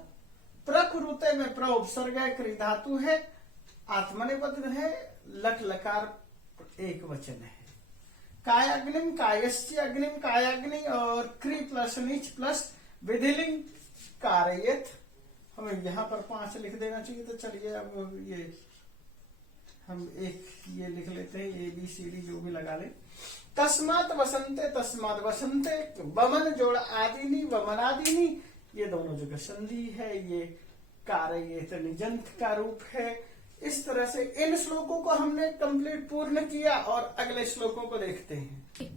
प्रकुरुते में प्र उपसर्ग है, क्री धातु है, आत्मनेपद है, लट लकार एक वचन है। कायाग्निम कायस्य अग्निम कायाग्नि, और क्री प्लस नीच प्लस विधिलिंग कारयेत। हमें यहाँ पर 5 लिख देना चाहिए, तो चलिए अब ये हम एक ये लिख लेते हैं, ABCD जो भी लगा ले। तस्मात वसंते तस्मात वसंते, वमन जोड़ आदिनी वमनादिनी, ये दोनों जगह संधि है, ये कारयेत निजंत का रूप है। इस तरह से इन श्लोकों को हमने कंप्लीट पूर्ण किया, और अगले श्लोकों को देखते हैं।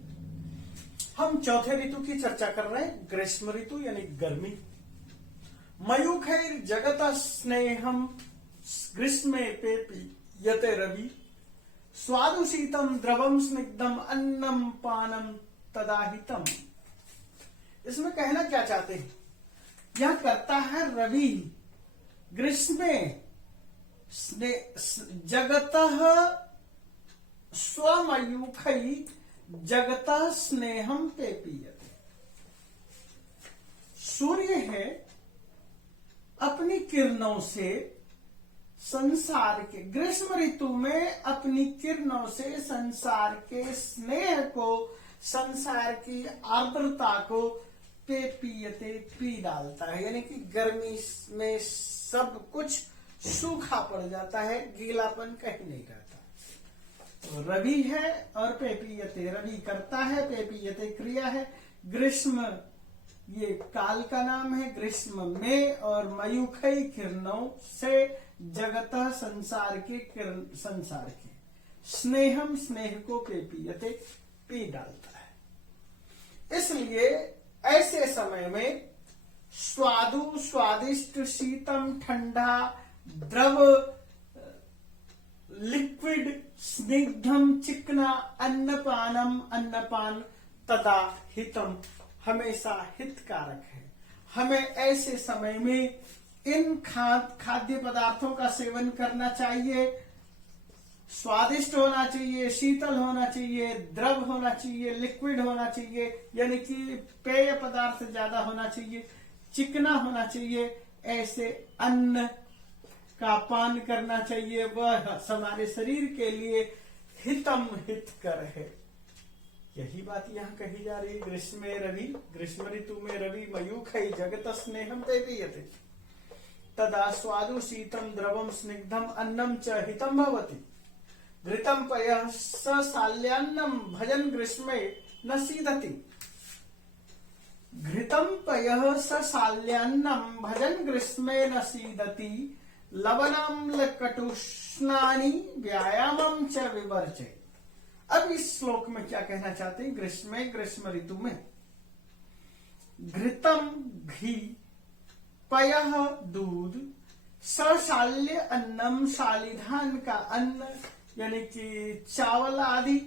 हम चौथे ऋतु की चर्चा कर रहे हैं, ग्रीष्म ऋतु यानी गर्मी। मयूखैर जगत स्नेहम ग्रीष्मे पेपी यते रवि, स्वादु शीतम द्रवम स्निग्धम अन्नम पानम तदाहितम। इसमें कहना क्या चाहते हैं, यह करता है रवि ग्रीष्मे जगतः स्वमयूखै जगतः स्नेहम पेपीयते। सूर्य है अपनी किरणों से संसार के, ग्रीष्म ऋतु में अपनी किरणों से संसार के स्नेह को, संसार की आर्द्रता को पेपीयते पी डालता है, यानी कि गर्मी में सब कुछ सूखा पड़ जाता है, गीलापन कहीं नहीं रहता। तो रवि है और पेपीयते, रवि करता है, पेपीयते क्रिया है। ग्रीष्म ये काल का नाम है, ग्रीष्म में, और मयूखई किरणों से, जगत संसार के किरण, संसार के स्नेहम स्नेह को पेपीयते पी डालता है। इसलिए ऐसे समय में स्वादु स्वादिष्ट, शीतम ठंडा, द्रव लिक्विड, स्निग्धम चिकना, अन्नपानम अन्नपान, तदा हितम हमेशा हितकारक है। हमें ऐसे समय में इन खाद्य पदार्थों का सेवन करना चाहिए। स्वादिष्ट होना चाहिए, शीतल होना चाहिए, द्रव होना चाहिए, लिक्विड होना चाहिए, यानी कि पेय पदार्थ ज्यादा होना चाहिए, चिकना होना चाहिए। ऐसे अन्न का पान करना चाहिए, वह हमारे शरीर के लिए हितम हितकर है। यही बात यहाँ कही जा रही है। ग्रीष्मे रवि, ग्रीष्म ऋतु में रवि मयूखै जगत स्नेहम पेपीयते, तदा स्वादु शीतम द्रवम स्निग्धम अन्नम च हितम भवति। घृतम पयः स शाल्यान्नम भजन ग्रीष्मे न सीदति। घृतम पयः स शाल्यान्नम भजन ग्रीष्मे न सीदति। लवणाम्ल कटुष्णानि व्यायामम च विवर्जयेत्। अब इस श्लोक में क्या कहना चाहते हैं, ग्रीष्म ऋतु में घृतम घी, पयः दूध, सशाल्य अन्नम शालिधान का अन्न यानी कि चावल आदि,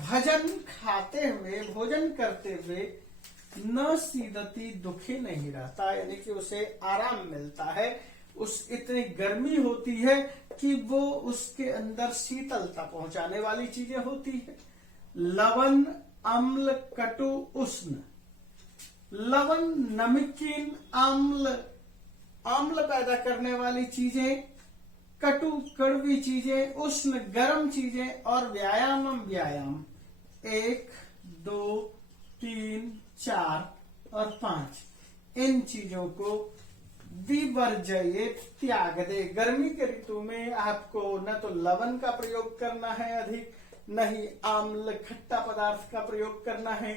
भजन खाते हुए, भोजन करते हुए, न सीदती दुखी नहीं रहता, यानी कि उसे आराम मिलता है। उस इतनी गर्मी होती है कि वो उसके अंदर शीतलता पहुंचाने वाली चीजें होती है। लवण, अम्ल, कटु, उष्ण। लवण नमकीन, आम्ल पैदा करने वाली चीजें, कटु कड़वी चीजें, उष्ण गर्म चीजें, और व्यायाम 1, 2, 3, 4 और 5 इन चीजों को विवर्जयेत् त्याग दे। गर्मी के ऋतु में आपको न तो लवण का प्रयोग करना है अधिक, न ही आम्ल खट्टा पदार्थ का प्रयोग करना है,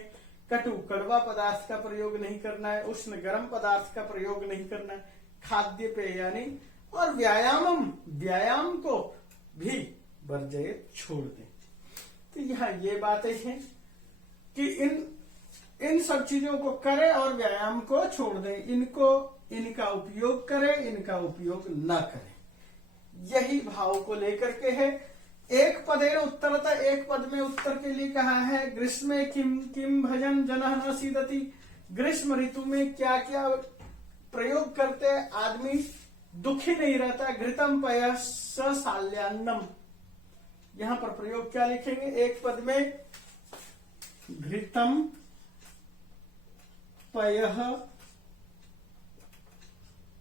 कटु कड़वा पदार्थ का प्रयोग नहीं करना है, उष्ण गर्म पदार्थ का प्रयोग नहीं करना है, खाद्य पेय यानी, और व्यायाम को भी वर्जयेत् छोड़ दे। तो यहाँ ये बातें हैं कि इन सब चीजों को करे और व्यायाम को छोड़ दे, इनका उपयोग करे, इनका उपयोग न करे। यही भाव को लेकर के है। एक पदेन उत्तरता, एक पद में उत्तर के लिए कहा है। ग्रीष्मे किम भजन जनः न सीदति। ग्रीष्म ऋतु में क्या क्या प्रयोग करते आदमी दुखी नहीं रहता। घृतम पयः स शाल्यान्नम, यहां पर प्रयोग क्या लिखेंगे, एक पद में घृतम पयः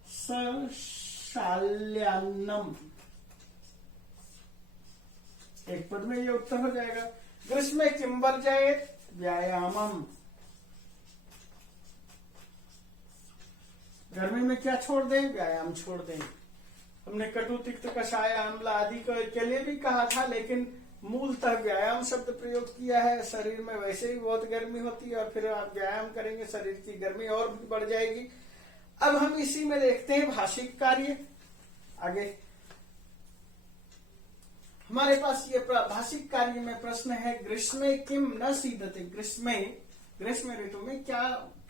सशाल्यान्नम। एक पद में ये उत्तर हो जाएगा। ग्रीष्मे किम वर्जयेत्? व्यायामम। गर्मी में क्या छोड़ दें? व्यायाम छोड़ दें। हमने कटु, तिक्त, कषाय, आम्ल आदि के लिए भी कहा था, लेकिन मूलतः व्यायाम शब्द प्रयोग किया है। शरीर में वैसे ही बहुत गर्मी होती है और फिर आप व्यायाम करेंगे, शरीर की गर्मी और भी बढ़ जाएगी। अब हम इसी में देखते हैं भाषिक कार्य। आगे हमारे पास ये भाषिक कार्य में प्रश्न है, ग्रीष्मे किम न सीदते? ग्रीष्म ऋतु में क्या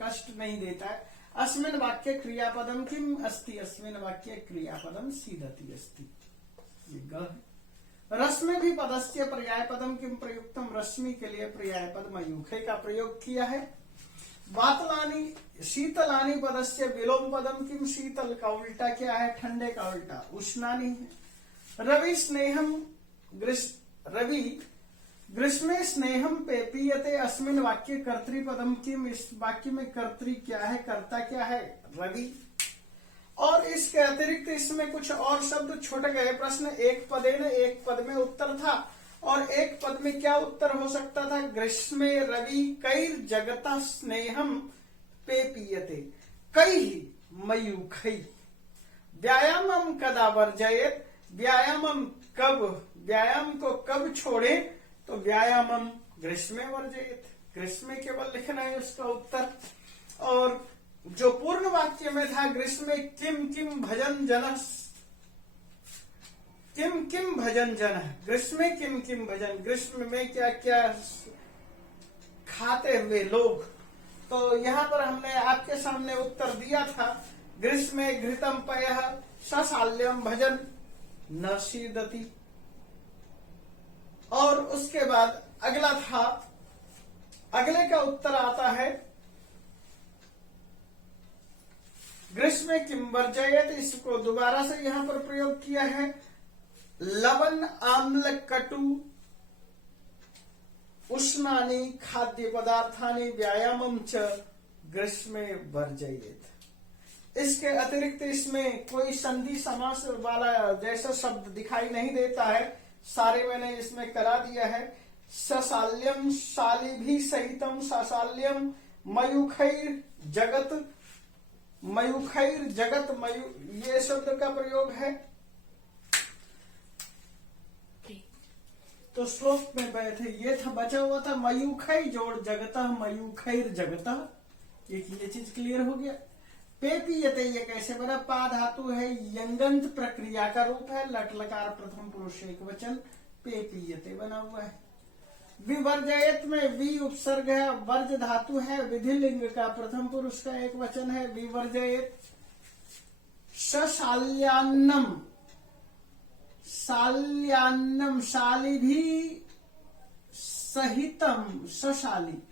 कष्ट नहीं देता है? अस्मिन् वाक्ये क्रियापदम किम अस्ति? अस्मिन् वाक्ये क्रियापदम सीदति अस्ति। ये ग है। रश्मि भी पदस्य पर्याय पदम किम प्रयुक्तम? रश्मि के लिए पर्याय पद मयूखे का प्रयोग किया है। वातलानी शीतलानी पदस्य विलोम पदम किम? शीतल का उल्टा क्या है? ठंडे का उल्टा उष्णानी है। रवि स्नेहम रवि ग्रीष्मे स्नेहम पेपीयते। अस्मिन् वाक्य कर्तृपदम किम? इस वाक्य में कर्तृ क्या है? कर्ता क्या है? रवि। और इसके अतिरिक्त इसमें कुछ और शब्द छूट गए। प्रश्न एक पदे न एक पद में उत्तर था, और एक पद में क्या उत्तर हो सकता था? ग्रीष्मे रवि कैर जगता स्नेहम पेपीयते। कई मयूखै। व्यायामम कदा वर्जयेत्? व्यायामम कब? व्यायाम को कब छोड़े? तो व्यायामम ग्रीष्मे वर्जयेत्। ग्रीष्मे केवल लिखना है उसका उत्तर। और जो पूर्ण वाक्य में था, ग्रीष्मे किम किम भजन जनः, किम किम भजन जनः, ग्रीष्मे किम किम भजन, ग्रीष्म में क्या क्या खाते हुए लोग। तो यहाँ पर हमने आपके सामने उत्तर दिया था, ग्रीष्मे घृतम पयः सशाल्यम भजन न सीदति। और उसके बाद अगला था, अगले का उत्तर आता है ग्रीष्मे किम वर्जयेत्। इसको दोबारा से यहां पर प्रयोग किया है। लवण आम्ल कटु उष्णानि खाद्य पदार्थानि व्यायामम च ग्रीष्मे वर्जयेत्। इसके अतिरिक्त इसमें कोई संधि समास वाला जैसा शब्द दिखाई नहीं देता है, सारे मैंने इसमें करा दिया है। सशाल्यम शालिभी सहितम सशाल्यम मयूखैर जगत, मयूखैर जगत, ये शब्द का प्रयोग है। तो श्लोक में बैठे ये था, बचा हुआ था मयूखै जोड़ जगतः, मयूखैर जगतः। ये चीज क्लियर हो गया। पेपीयते ये कैसे बना? पा धातु है, यंगंत प्रक्रिया का रूप है, लट लकार प्रथम पुरुष एक वचन, पेपीयते बना हुआ है। विवर्जयेत् में वी उपसर्ग है, वर्ज धातु है, विधिलिंग का प्रथम पुरुष का एक वचन है, विवर्जयेत्। सशाल्यान्नम, शाल्यान्नम शालिभी सहितम, सशाली,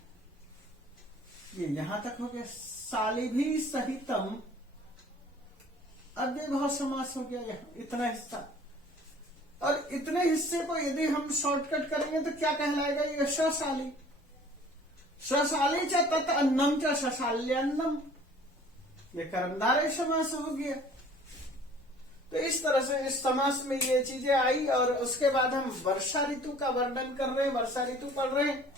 ये यहां तक हो गया। शालिभी सहितम अव्ययभाव समास हो गया यहाँ, इतना हिस्सा। और इतने हिस्से को यदि हम शॉर्टकट करेंगे तो क्या कहलाएगा? ये सशाली, सशाली च तत् अन्नम च सशाल्यान्नम, ये कर्मधारय समास हो गया। तो इस तरह से इस समास में ये चीजें आई। और उसके बाद हम वर्षा ऋतु का वर्णन कर रहे हैं, वर्षा ऋतु पढ़ रहे हैं।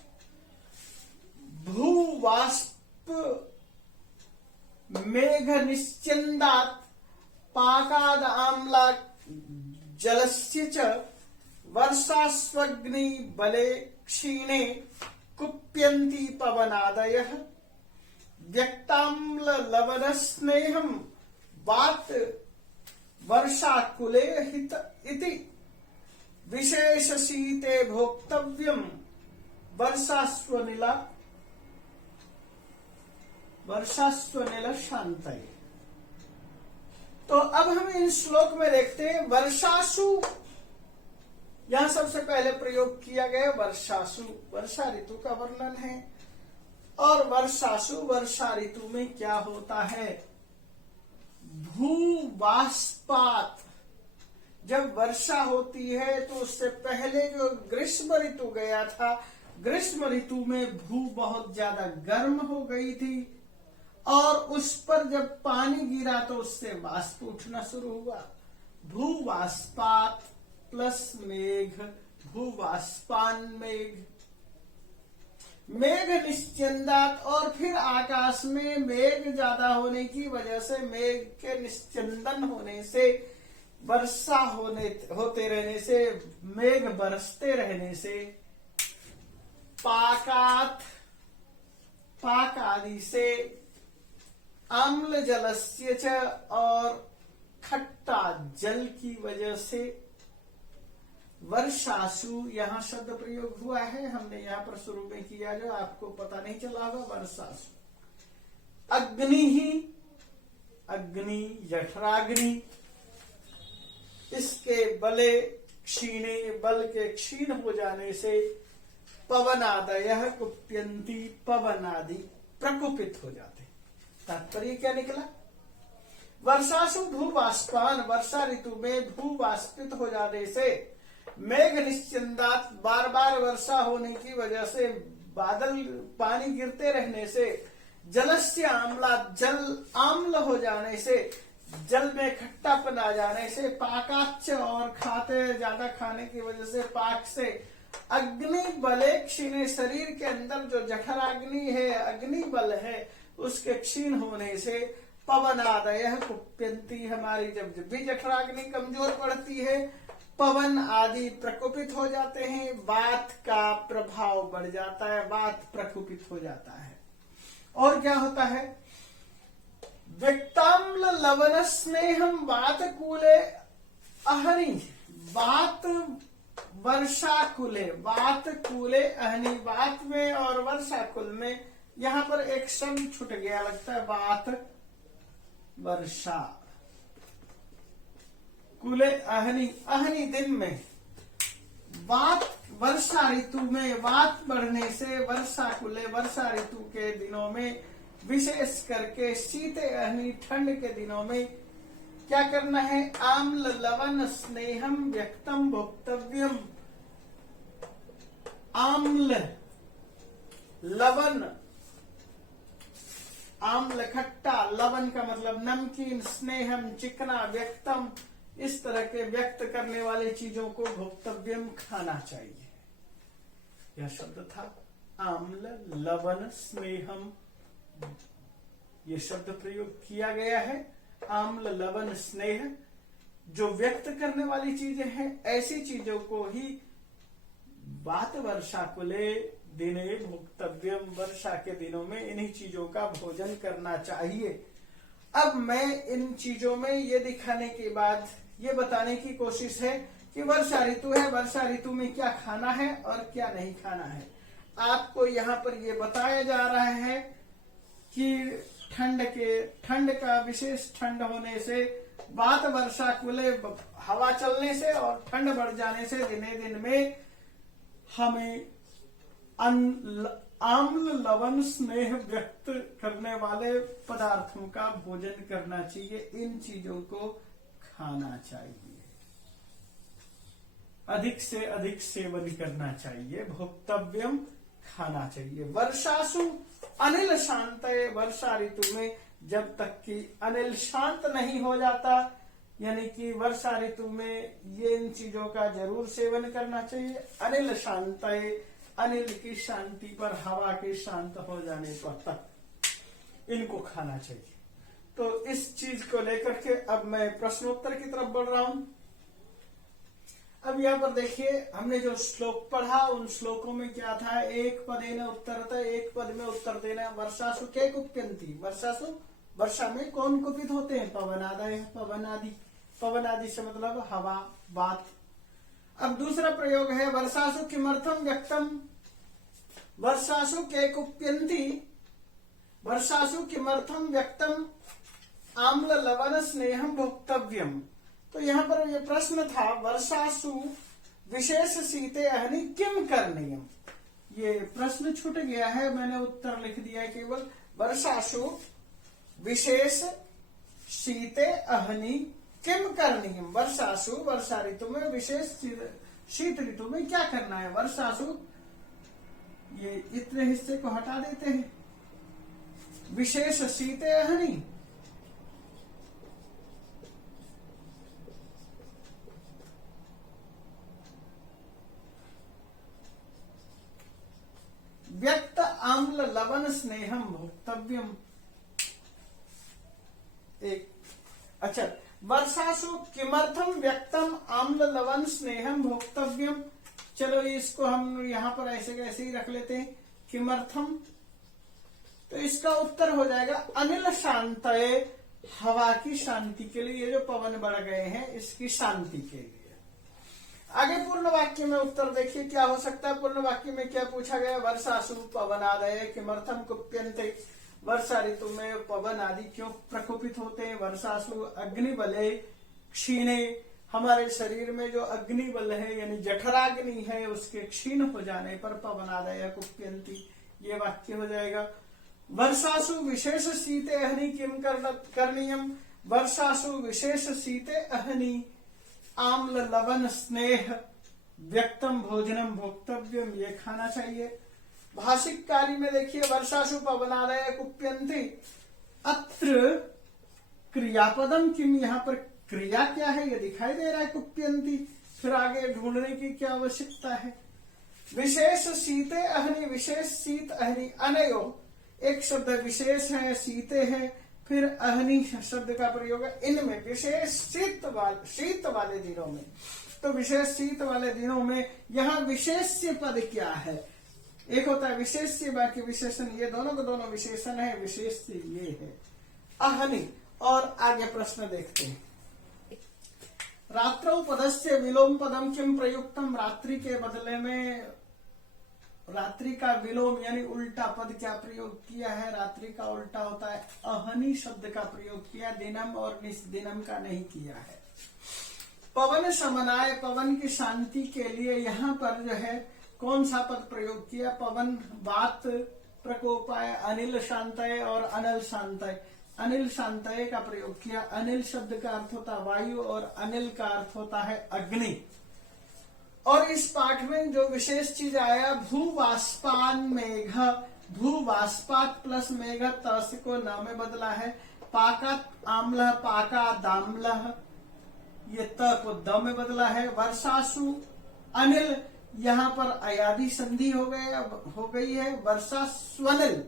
भूवाष्प मेघ निश्चिंदात् पाकाद आम्ला जलस्य च वर्षास्वग्नि बले क्षीणे कुप्यन्ति पवनादयः व्यक्ताम्ल लवण स्नेहम वात वर्षाकुले हित इति विशेष शीते भोक्तव्यम वर्षास्वनिल शांतये। तो अब हम इन श्लोक में देखते हैं वर्षासु। यहां सबसे पहले प्रयोग किया गया वर्षासु, वर्षा ऋतु का वर्णन है। और वर्षासु, वर्षा ऋतु में क्या होता है? भूवाष्पात। जब वर्षा होती है तो उससे पहले जो ग्रीष्म ऋतु गया था, ग्रीष्म ऋतु में भू बहुत ज्यादा गर्म हो गई थी और उस पर जब पानी गिरा तो उससे वाष्प उठना शुरू हुआ। भूवाष्पात प्लस मेघ, भूवाष्पान मेघ। मेघ निश्चंदात, और फिर आकाश में मेघ ज्यादा होने की वजह से, मेघ के निश्चंदन होने से, वर्षा होते रहने से, मेघ बरसते रहने से, पाक आदि से, अम्ल जलस्य च, और खट्टा जल की वजह से, वर्षासु, यहाँ शब्द प्रयोग हुआ है, हमने यहाँ पर शुरू में किया, जो आपको पता नहीं चला होगा, वर्षासु। अग्नि ही, अग्नि जठराग्नि, इसके बले क्षीणे, बल के क्षीण हो जाने से, पवनादयः कुप्यन्ति, पवन आदि प्रकुपित हो जाते। तात्पर्य क्या निकला? वर्षासु भूवाष्पान, वर्षा ऋतु में भूवाष्पित हो जाने से, मेघ निश्चिंदात, बार बार वर्षा होने की वजह से, बादल पानी गिरते रहने से, जलस्य आम्ला, जल आम्ल हो जाने से, जल में खट्टापन आ जाने से, पाकाच्च, और खाते ज्यादा खाने की वजह से, पाक से, अग्नि बले क्षीणे, शरीर के अंदर जो जठराग्नि है, अग्नि बल है, उसके क्षीण होने से, पवनादयः कुप्यन्ति, हमारी जब भी जठराग्नि कमजोर पड़ती है, पवन आदि प्रकोपित हो जाते हैं, वात का प्रभाव बढ़ जाता है, वात प्रकोपित हो जाता है। और क्या होता है? व्यक्ताम्ल लवण स्नेहम वातकूले अहनि, वात वर्षाकुले, वातकूले अहनि, वात में और वर्षाकुल में, यहाँ पर एक शब्द छूट गया लगता है, वात वर्षा कुले अहनि, अहनि दिन में, वात वर्षा ऋतु में, वात बढ़ने से, वर्षा कुले, वर्षा ऋतु के दिनों में, विशेष करके शीते अहनि, ठंड के दिनों में क्या करना है? आम्ल लवण स्नेहम व्यक्तम भोक्तव्यम, आम्ल लवण, आम्ल खट्टा, लवण का मतलब नमकीन, स्नेहम चिकना, व्यक्तम इस तरह के व्यक्त करने वाले चीजों को भोक्तव्यम खाना चाहिए। यह शब्द था आम्ल लवण स्नेहम, ये शब्द प्रयोग किया गया है। आम्ल लवण स्नेह जो व्यक्त करने वाली चीजें हैं, ऐसी चीजों को ही वात वर्षा कुले दिने भोक्तव्यम, वर्षा के दिनों में इन्हीं चीजों का भोजन करना चाहिए। अब मैं इन चीजों में ये दिखाने के बाद ये बताने की कोशिश है कि वर्षा ऋतु है, वर्षा ऋतु में क्या खाना है और क्या नहीं खाना है। आपको यहाँ पर ये बताया जा रहा है कि ठंड का विशेष ठंड होने से, वात वर्षा कुले हवा चलने से और ठंड बढ़ जाने से दिने दिन में हमें आम्ल लवण स्नेह व्यक्त करने वाले पदार्थों का भोजन करना चाहिए। इन चीजों को खाना चाहिए, अधिक से अधिक सेवन करना चाहिए, भोक्तव्यम खाना चाहिए। वर्षासु अनिल शांत, वर्षा ऋतु में जब तक कि अनिल शांत नहीं हो जाता, यानी कि वर्षा ऋतु में ये इन चीजों का जरूर सेवन करना चाहिए। अनिल शांत, अनिल की शांति पर, हवा के शांत हो जाने पर तक इनको खाना चाहिए। तो इस चीज को लेकर के अब मैं प्रश्नोत्तर की तरफ बढ़ रहा हूं। अब यहाँ पर देखिए, हमने जो श्लोक पढ़ा उन श्लोकों में क्या था? एक पदेन उत्तरतः, एक पद में उत्तर देना। वर्षासु के कुप्यन्ति, वर्षासु वर्षा में कौन कुपित होते हैं? पवनादय, पवन आदि। पवन आदि से मतलब हवा, वात। अब दूसरा प्रयोग है वर्षासु किमर्थम व्यक्तम, वर्षासु के कुप्यन्ति, वर्षासु किमर्थम व्यक्तम आम्ल लवण स्नेहम भोक्तव्यम। तो यहाँ पर ये प्रश्न था, वर्षासु विशेष शीते अहनि किम करणीयम। ये प्रश्न छूट गया है, मैंने उत्तर लिख दिया है केवल। वर्षासु विशेष शीते अहनि किम करणीयम, वर्षासु वर्षा ऋतु में, विशेष शीत ऋतु में क्या करना है? वर्षासु, ये इतने हिस्से को हटा देते हैं। विशेष शीते अहनि। व्यक्त आम्ल लवण स्नेहम भोक्तव्यम। एक अच्छा, वर्षासु किमर्थम व्यक्तम आम्ल लवण स्नेहम भोक्तव्यम। चलो इसको हम यहां पर ऐसे कैसे ही रख लेते हैं, किमर्थम। तो इसका उत्तर हो जाएगा अनिल शांतये, हवा की शांति के लिए। ये जो पवन बढ़ गए हैं इसकी शांति के लिए। आगे पूर्ण वाक्य में उत्तर देखिए क्या हो सकता है। पूर्ण वाक्य में क्या पूछा गया, वर्षासु पवनादय किमर्थम कुप्यन्ते। वर्षा ऋतु में पवन आदि क्यों प्रकोपित होते हैं। वर्षासु अग्निबले क्षीणे, हमारे शरीर में जो अग्निबल है यानी जठराग्नि है उसके क्षीण हो जाने पर पवनादय कुप्यन्ति, ये वाक्य हो जाएगा। वर्षासु विशेष शीते अहनि किम करणीयम। वर्षासु विशेष शीते अहनि आम्ल लवण स्नेह व्यक्तम भोजनम भोक्तव्यम, ये खाना चाहिए। भाषिक कार्य में देखिए, वर्षासु पवनादय कुप्यन्ति, अत्र क्रियापदम किम, यहाँ पर क्रिया क्या है ये दिखाई दे रहा है, कुप्यन्ति। फिर आगे ढूंढने की क्या आवश्यकता है। विशेष शीते अहनि, विशेष शीत अहनि, अनयो एक शब्द विशेष है, शीते है, फिर अहनि शब्द का प्रयोग है। इनमें विशेष शीत वाले दिनों में, तो विशेष शीत वाले दिनों में यहाँ विशेष्य पद क्या है। एक होता है विशेष्य, बाकी विशेषण, ये दोनों के दोनों विशेषण है। विशेष्य ये है अहनि। और आगे प्रश्न देखते हैं। रात्रौ पदस्य विलोम पदम किम प्रयुक्तम। रात्रि के बदले में रात्रि का विलोम यानी उल्टा पद क्या प्रयोग किया है। रात्रि का उल्टा होता है अहनि शब्द का प्रयोग किया, दिनम और निस्दिनम का नहीं किया है। पवन शमनाय, पवन की शांति के लिए यहाँ पर जो है कौन सा पद प्रयोग किया। पवन वात प्रकोपाय, अनिल शांतय और अनल शांतय। अनिल शांतय का प्रयोग किया। अनिल शब्द का अर्थ होता है वायु और अनिल का अर्थ होता है अग्नि। और इस पाठ में जो विशेष चीज आया, भूवाष्पान मेघ, भूवाष्पात प्लस मेघ तस को न में बदला है। पाका आम्ल, पाका दाम्ल, ये त को द में बदला है। वर्षासु अनिल, यहाँ पर अयादि संधि हो गई है, वर्षा स्वनिल।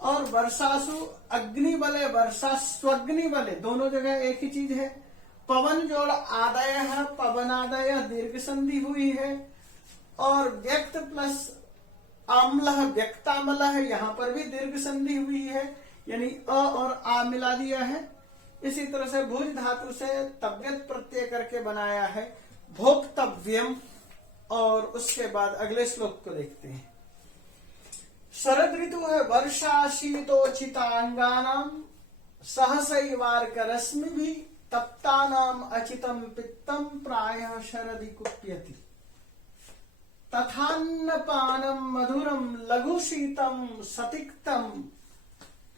और वर्षासु अग्निबले, वर्षा स्वग्निबले, दोनों जगह एक ही चीज है। पवन जोड़ आदय है, पवनादय दीर्घ संधि हुई है। और व्यक्त प्लस आम्ल व्यक्तामल है, यहाँ पर भी दीर्घ संधि हुई है, यानी अ और आ मिला दिया है। इसी तरह से भुज धातु से तव्यत प्रत्यय करके बनाया है भोक्तव्यम। और उसके बाद अगले श्लोक को देखते हैं। शरद ऋतु है, वर्षा शीतोचितांगानाम सहसैवार्क रश्मि भी तप्तानाम अचितम पित्तम प्रायः शरदि कुप्यति। तथान्नपानम मधुरम लघु शीतम सतिक्तम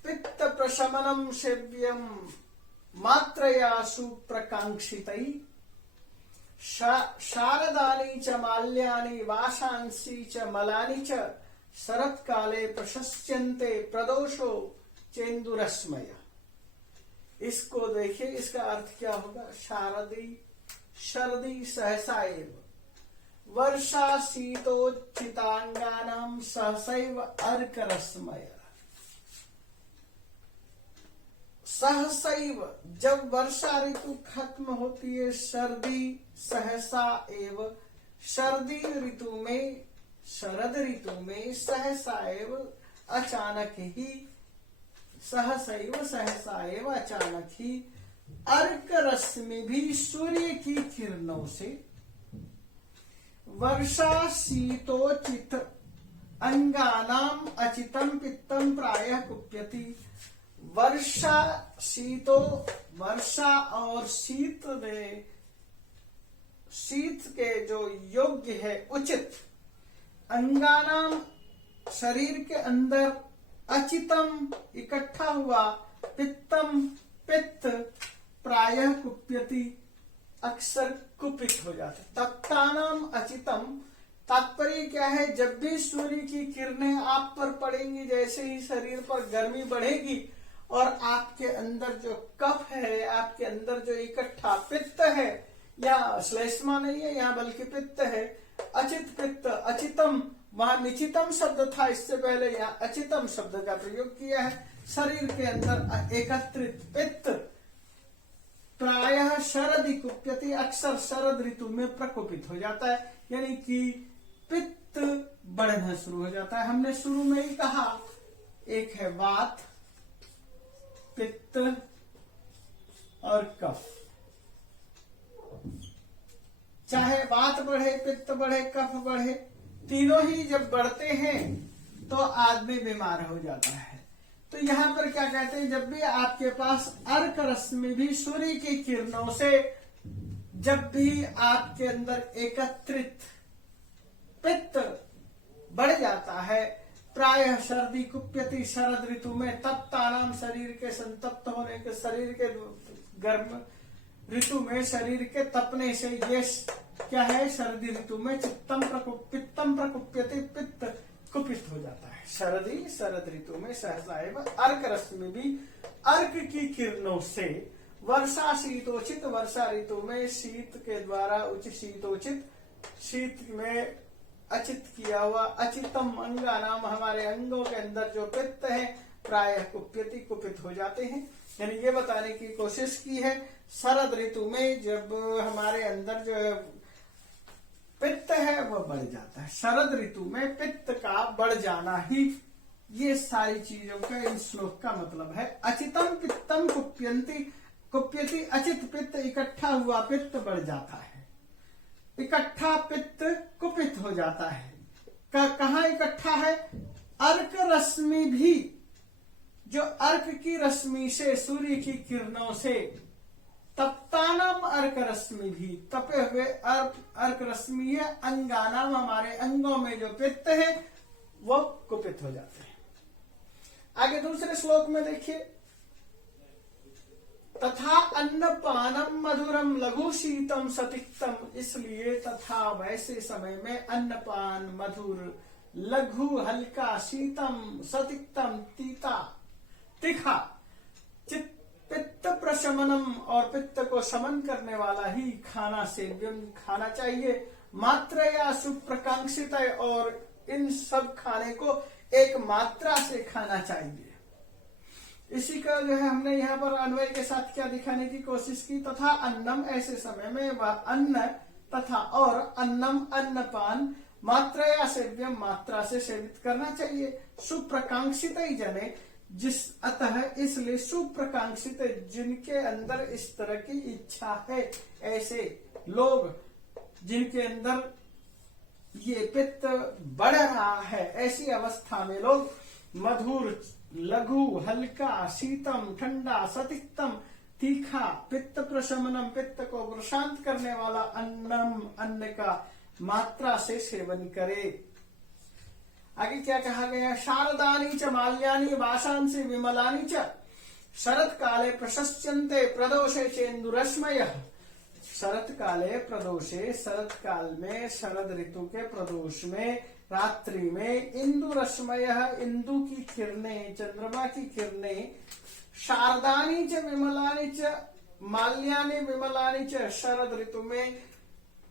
पित्त प्रशमनम सेव्यम मात्रया सुप्रकांक्षितै। शारदानि च माल्यानि वाशांसि च मलानि च शरत्काले प्रशस्यन्ते प्रदोषो चेन्दुरश्मय। इसको देखिए, इसका अर्थ क्या होगा। शारदी, शरदी सहसा एव, वर्षा शीतोचितांगानाम सहसैव अर्करश्मय। सहसैव, जब वर्षा ऋतु खत्म होती है, सर्दी सहसा एव, सर्दी ऋतु में, शरद ऋतु में सहसा एव अचानक ही, सहसैव सहसा एव अचानक ही, अर्क रश्मि भी सूर्य की किरणों से, वर्षा शीतोचित अंगानाम अचितम पित्तम प्रायः कुप्यति। वर्षा शीतो, वर्षा और शीत में, शीत के जो योग्य है उचित, अंगानाम शरीर के अंदर, अचितम इकट्ठा हुआ, पित्तम पित्त, प्रायः कुप्यति अक्सर कुपित हो जाते। तप्तानाम अचितम, तात्पर्य क्या है, जब भी सूर्य की किरणें आप पर पड़ेंगी, जैसे ही शरीर पर गर्मी बढ़ेगी और आपके अंदर जो कफ है, आपके अंदर जो इकट्ठा पित्त है, यहाँ श्लेष्मा नहीं है यहाँ बल्कि पित्त है, अचित पित्त, अचितम, वहां निचितम शब्द था, इससे पहले यहाँ अचितम शब्द का प्रयोग किया है। शरीर के अंदर एकत्रित पित्त प्रायः शरदि कुप्यति, अक्सर शरद ऋतु में प्रकोपित हो जाता है, यानी कि पित्त बढ़ना शुरू हो जाता है। हमने शुरू में ही कहा, एक है वात, पित्त और कफ। चाहे वात बढ़े, पित्त बढ़े, कफ बढ़े, तीनों ही जब बढ़ते हैं तो आदमी बीमार हो जाता है। तो यहाँ पर क्या कहते हैं, जब भी आपके पास अर्क रश्मि भी सूर्य की किरणों से जब भी आपके अंदर एकत्रित पित्त बढ़ जाता है, प्रायः शरदी कुप्यति, शरद ऋतु में, तप्तानाम, शरीर के संतप्त होने के, शरीर के गर्म ऋतु में शरीर के तपने से, ये क्या है, शरदी ऋतु में पित्तम प्रकुप्यति, पित्त कुपित हो जाता है। शरदी, शरद ऋतु में सहसा एवं अर्क रश्मि भी अर्क की किरणों से, वर्षा शीतोचित, वर्षा ऋतु में शीत के द्वारा उच्च शीतोचित, शीत में अचित किया हुआ, अचितम अंगा नाम, हमारे अंगों के अंदर जो पित्त है प्रायः कुप्यति, कुपित हो जाते हैं। यानी ये बताने की कोशिश की है, शरद ऋतु में जब हमारे अंदर जो पित्त है वह बढ़ जाता है। शरद ऋतु में पित्त का बढ़ जाना ही ये सारी चीजों का इस श्लोक का मतलब है। अचितम पित्तम कुप्यति, अचित पित्त, इकट्ठा हुआ पित्त बढ़ जाता है, इकट्ठा पित्त कुपित हो जाता है। कहाँ इकट्ठा है, अर्क रश्मि भी, जो अर्क की रश्मि से, सूर्य की किरणों से, तप्तानाम अर्क रश्मि भी, तपे हुए अर्क रश्मि है, अंगानाम, हमारे अंगों में जो पित्त है वो कुपित हो जाते हैं। आगे दूसरे श्लोक में देखिए, तथा अन्नपानम मधुरम लघु शीतम सतिक्तम, इसलिए तथा वैसे समय में अन्नपान मधुर, लघु हल्का, शीतम सतिक्तम तीता तीखा, पित्त प्रशमनम, और पित्त को शमन करने वाला ही खाना सेव्यम, खाना चाहिए, मात्रा या सुप्रकांक्षित, और इन सब खाने को एक मात्रा से खाना चाहिए। इसी का जो है हमने यहाँ पर अन्वय के साथ क्या दिखाने की कोशिश की, तथा अन्नम, ऐसे समय में वह अन्न, तथा और अन्नम, अन्नपान, मात्रा या सेव्यम, मात्रा से सेवित करना चाहिए, सुप्रकांक्षित जने, जिस अतः इसलिए सुप्रकांक्षित, जिनके अंदर इस तरह की इच्छा है, ऐसे लोग जिनके अंदर ये पित्त बढ़ रहा है, ऐसी अवस्था में लोग मधुर, लघु, हल्का, शीतम, ठंडा, सतिक्तम, तीखा, पित्त प्रशमनम, पित्त को प्रशांत करने वाला अन्नम, अन्न का मात्रा से सेवन करे। आगे क्या कहा गया, शारदानी च माल्यानि वाशांसि विमलानि च, शरत काले प्रशस्यन्ते प्रदोषे चेन्दुरश्मयः। शरत काले प्रदोषे, शरत काल में, शरद ऋतु के प्रदोष में, रात्रि में, इंदुरश्मयः, इंदु की किरणें, चंद्रमा की किरणें, शारदानी च विमलानि च, माल्यानि विमलानि च, शरद ऋतु में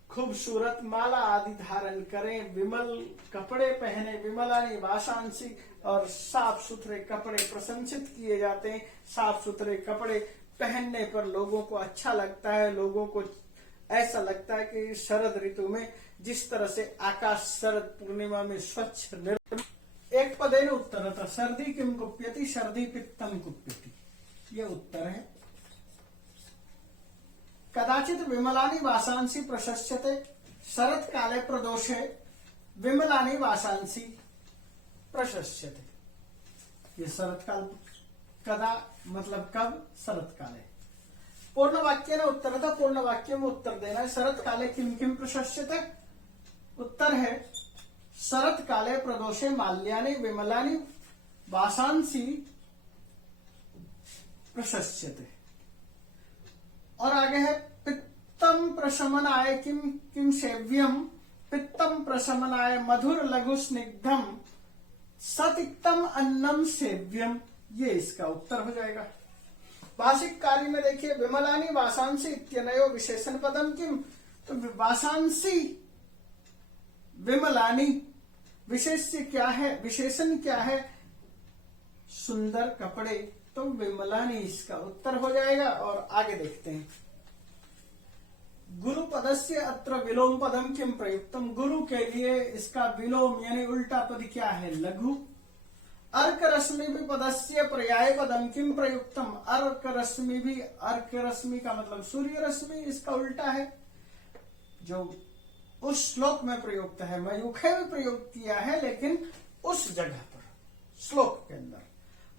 खूबसूरत माला आदि धारण करें, विमल कपड़े पहने, विमलानी वाशांसी, और साफ सुथरे कपड़े प्रशंसित किए जाते हैं। साफ सुथरे कपड़े पहनने पर लोगों को अच्छा लगता है, लोगों को ऐसा लगता है कि शरद ऋतु में जिस तरह से आकाश शरद पूर्णिमा में स्वच्छ निर्मल। एक पदेन उत्तर था, सर्दी किम कुप्यति, सर्दी पित्तम कुप्यति, ये उत्तर है। कदाचित विमलानि वाशांसी प्रशस्यते, शरत काले प्रदोषे विमलानि वाशांसी प्रशस्यते। ये शरत काल कदा मतलब कब, शरत काले। पूर्ण वाक्य ने उत्तर था, पूर्ण वाक्य में उत्तर देना है। शरत काले किम किम प्रशस्यते, उत्तर है शरत काले प्रदोषे माल्यानि विमलानि वाशांसी प्रशस्यते। और आगे है पित्तम प्रशमनाय किम किम सेव्यम, पित्त पित्तम प्रशमनाय मधुर लघु स्निग्धम सतिक्तम अन्नम सेव्यम, ये इसका उत्तर हो जाएगा। भाषिक कार्य में देखिए, विमलानी वासांसी इत्यनयो विशेषण पदम किम, तो वासांसी विमलानी विशेष्य क्या है, विशेषण क्या है, सुंदर कपड़े, तो विमलानी इसका उत्तर हो जाएगा। और आगे देखते हैं, गुरु पदस्य अत्र विलोम पदम किम प्रयुक्तम, गुरु के लिए इसका विलोम यानी उल्टा पद क्या है, लघु। अर्क रश्मि भी पदस्य पर्याय पदम किम प्रयुक्तम, अर्क रश्मि भी, अर्क रश्मि का मतलब सूर्य रश्मि, इसका उल्टा है जो उस श्लोक में प्रयुक्त है। मयूखे में प्रयोग किया है लेकिन उस जगह पर श्लोक के अंदर।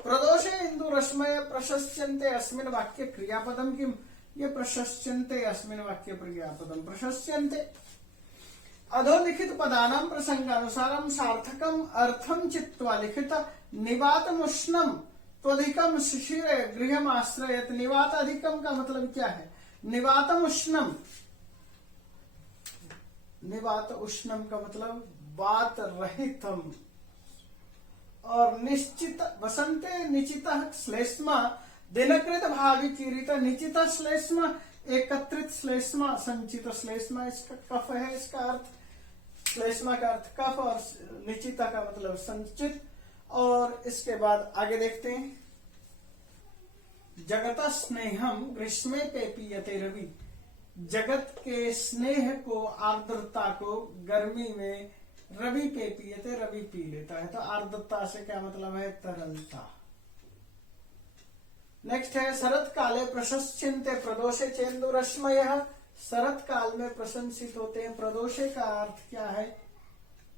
प्रदोषे इंदु रश्मय प्रशस्यन्ते अस्मिन् वाक्य क्रियापदम किम, ये प्रशस्यन्ते अस्मिन् वाक्य क्रियापदम प्रशस्यन्ते। अधोलिखित पदानां प्रसंगानुसारम सार्थकम अर्थम चित्वा लिखित निवातम उष्णम त्वधिकम शिशिर गृहम आश्रयत। निवात अधिकम का मतलब क्या है, निवातम उष्णम, निवात उष्णम का मतलब वात रहितम, और निश्चित वसंते निचित श्लेष्मा दिनकृत भावी किरीट, निचित श्लेष्मा एकत्रित श्लेष्मा संचित श्लेष्मा, इसका कफ है, इसका अर्थ श्लेष्मा का अर्थ कफ और निचिता का मतलब संचित। और इसके बाद आगे देखते हैं, जगत स्नेहम ग्रीष्मे पे पीयते रवि, जगत के स्नेह को, आर्द्रता को गर्मी में रवि पे पीयते, रवि पी लेता है। तो आर्द्रता से क्या मतलब है, तरलता। नेक्स्ट है, शरत काले प्रशस्यन्ते प्रदोषे चेन्दु रश्मयः, शरत काल में प्रशंसित होते हैं। प्रदोषे का अर्थ क्या है,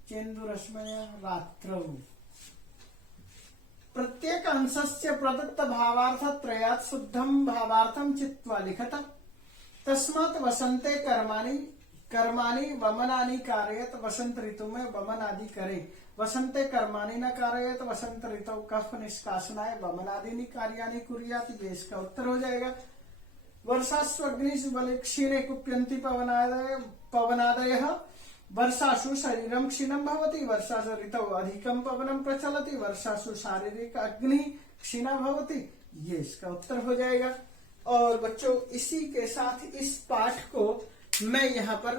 चेन्दु रश्मयः रात्रौ। प्रत्येक अंशस्य प्रदत्त भावार्थ त्रयात् शुद्धम भावार्थम चित्वा लिखत, तस्मात् वसंते कर्माणि कर्माणि वमनानि कारयत, वसंत ऋतु में वमन आदि करे। वसंते कर्माणि न कारयत, वसंत ऋतु कफ निष्कासनाय वमनादीनि कार्याणि कुर्यात, ये इसका उत्तर हो जाएगा। वर्षासु अग्निशु क्षीणे कुप्यन्ति पवनादयः, वर्षासु शरीरम क्षीणम भवति, वर्षासु ऋतौ अधिकम पवनम प्रचलति, वर्षासु शारीरिक अग्नि क्षीणा भवति, ये इसका उत्तर हो जाएगा। और बच्चों, इसी के साथ इस पाठ को मैं यहाँ पर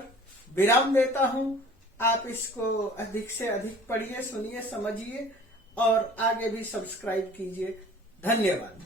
विराम देता हूँ। आप इसको अधिक से अधिक पढ़िए, सुनिए, समझिए और आगे भी सब्सक्राइब कीजिए। धन्यवाद।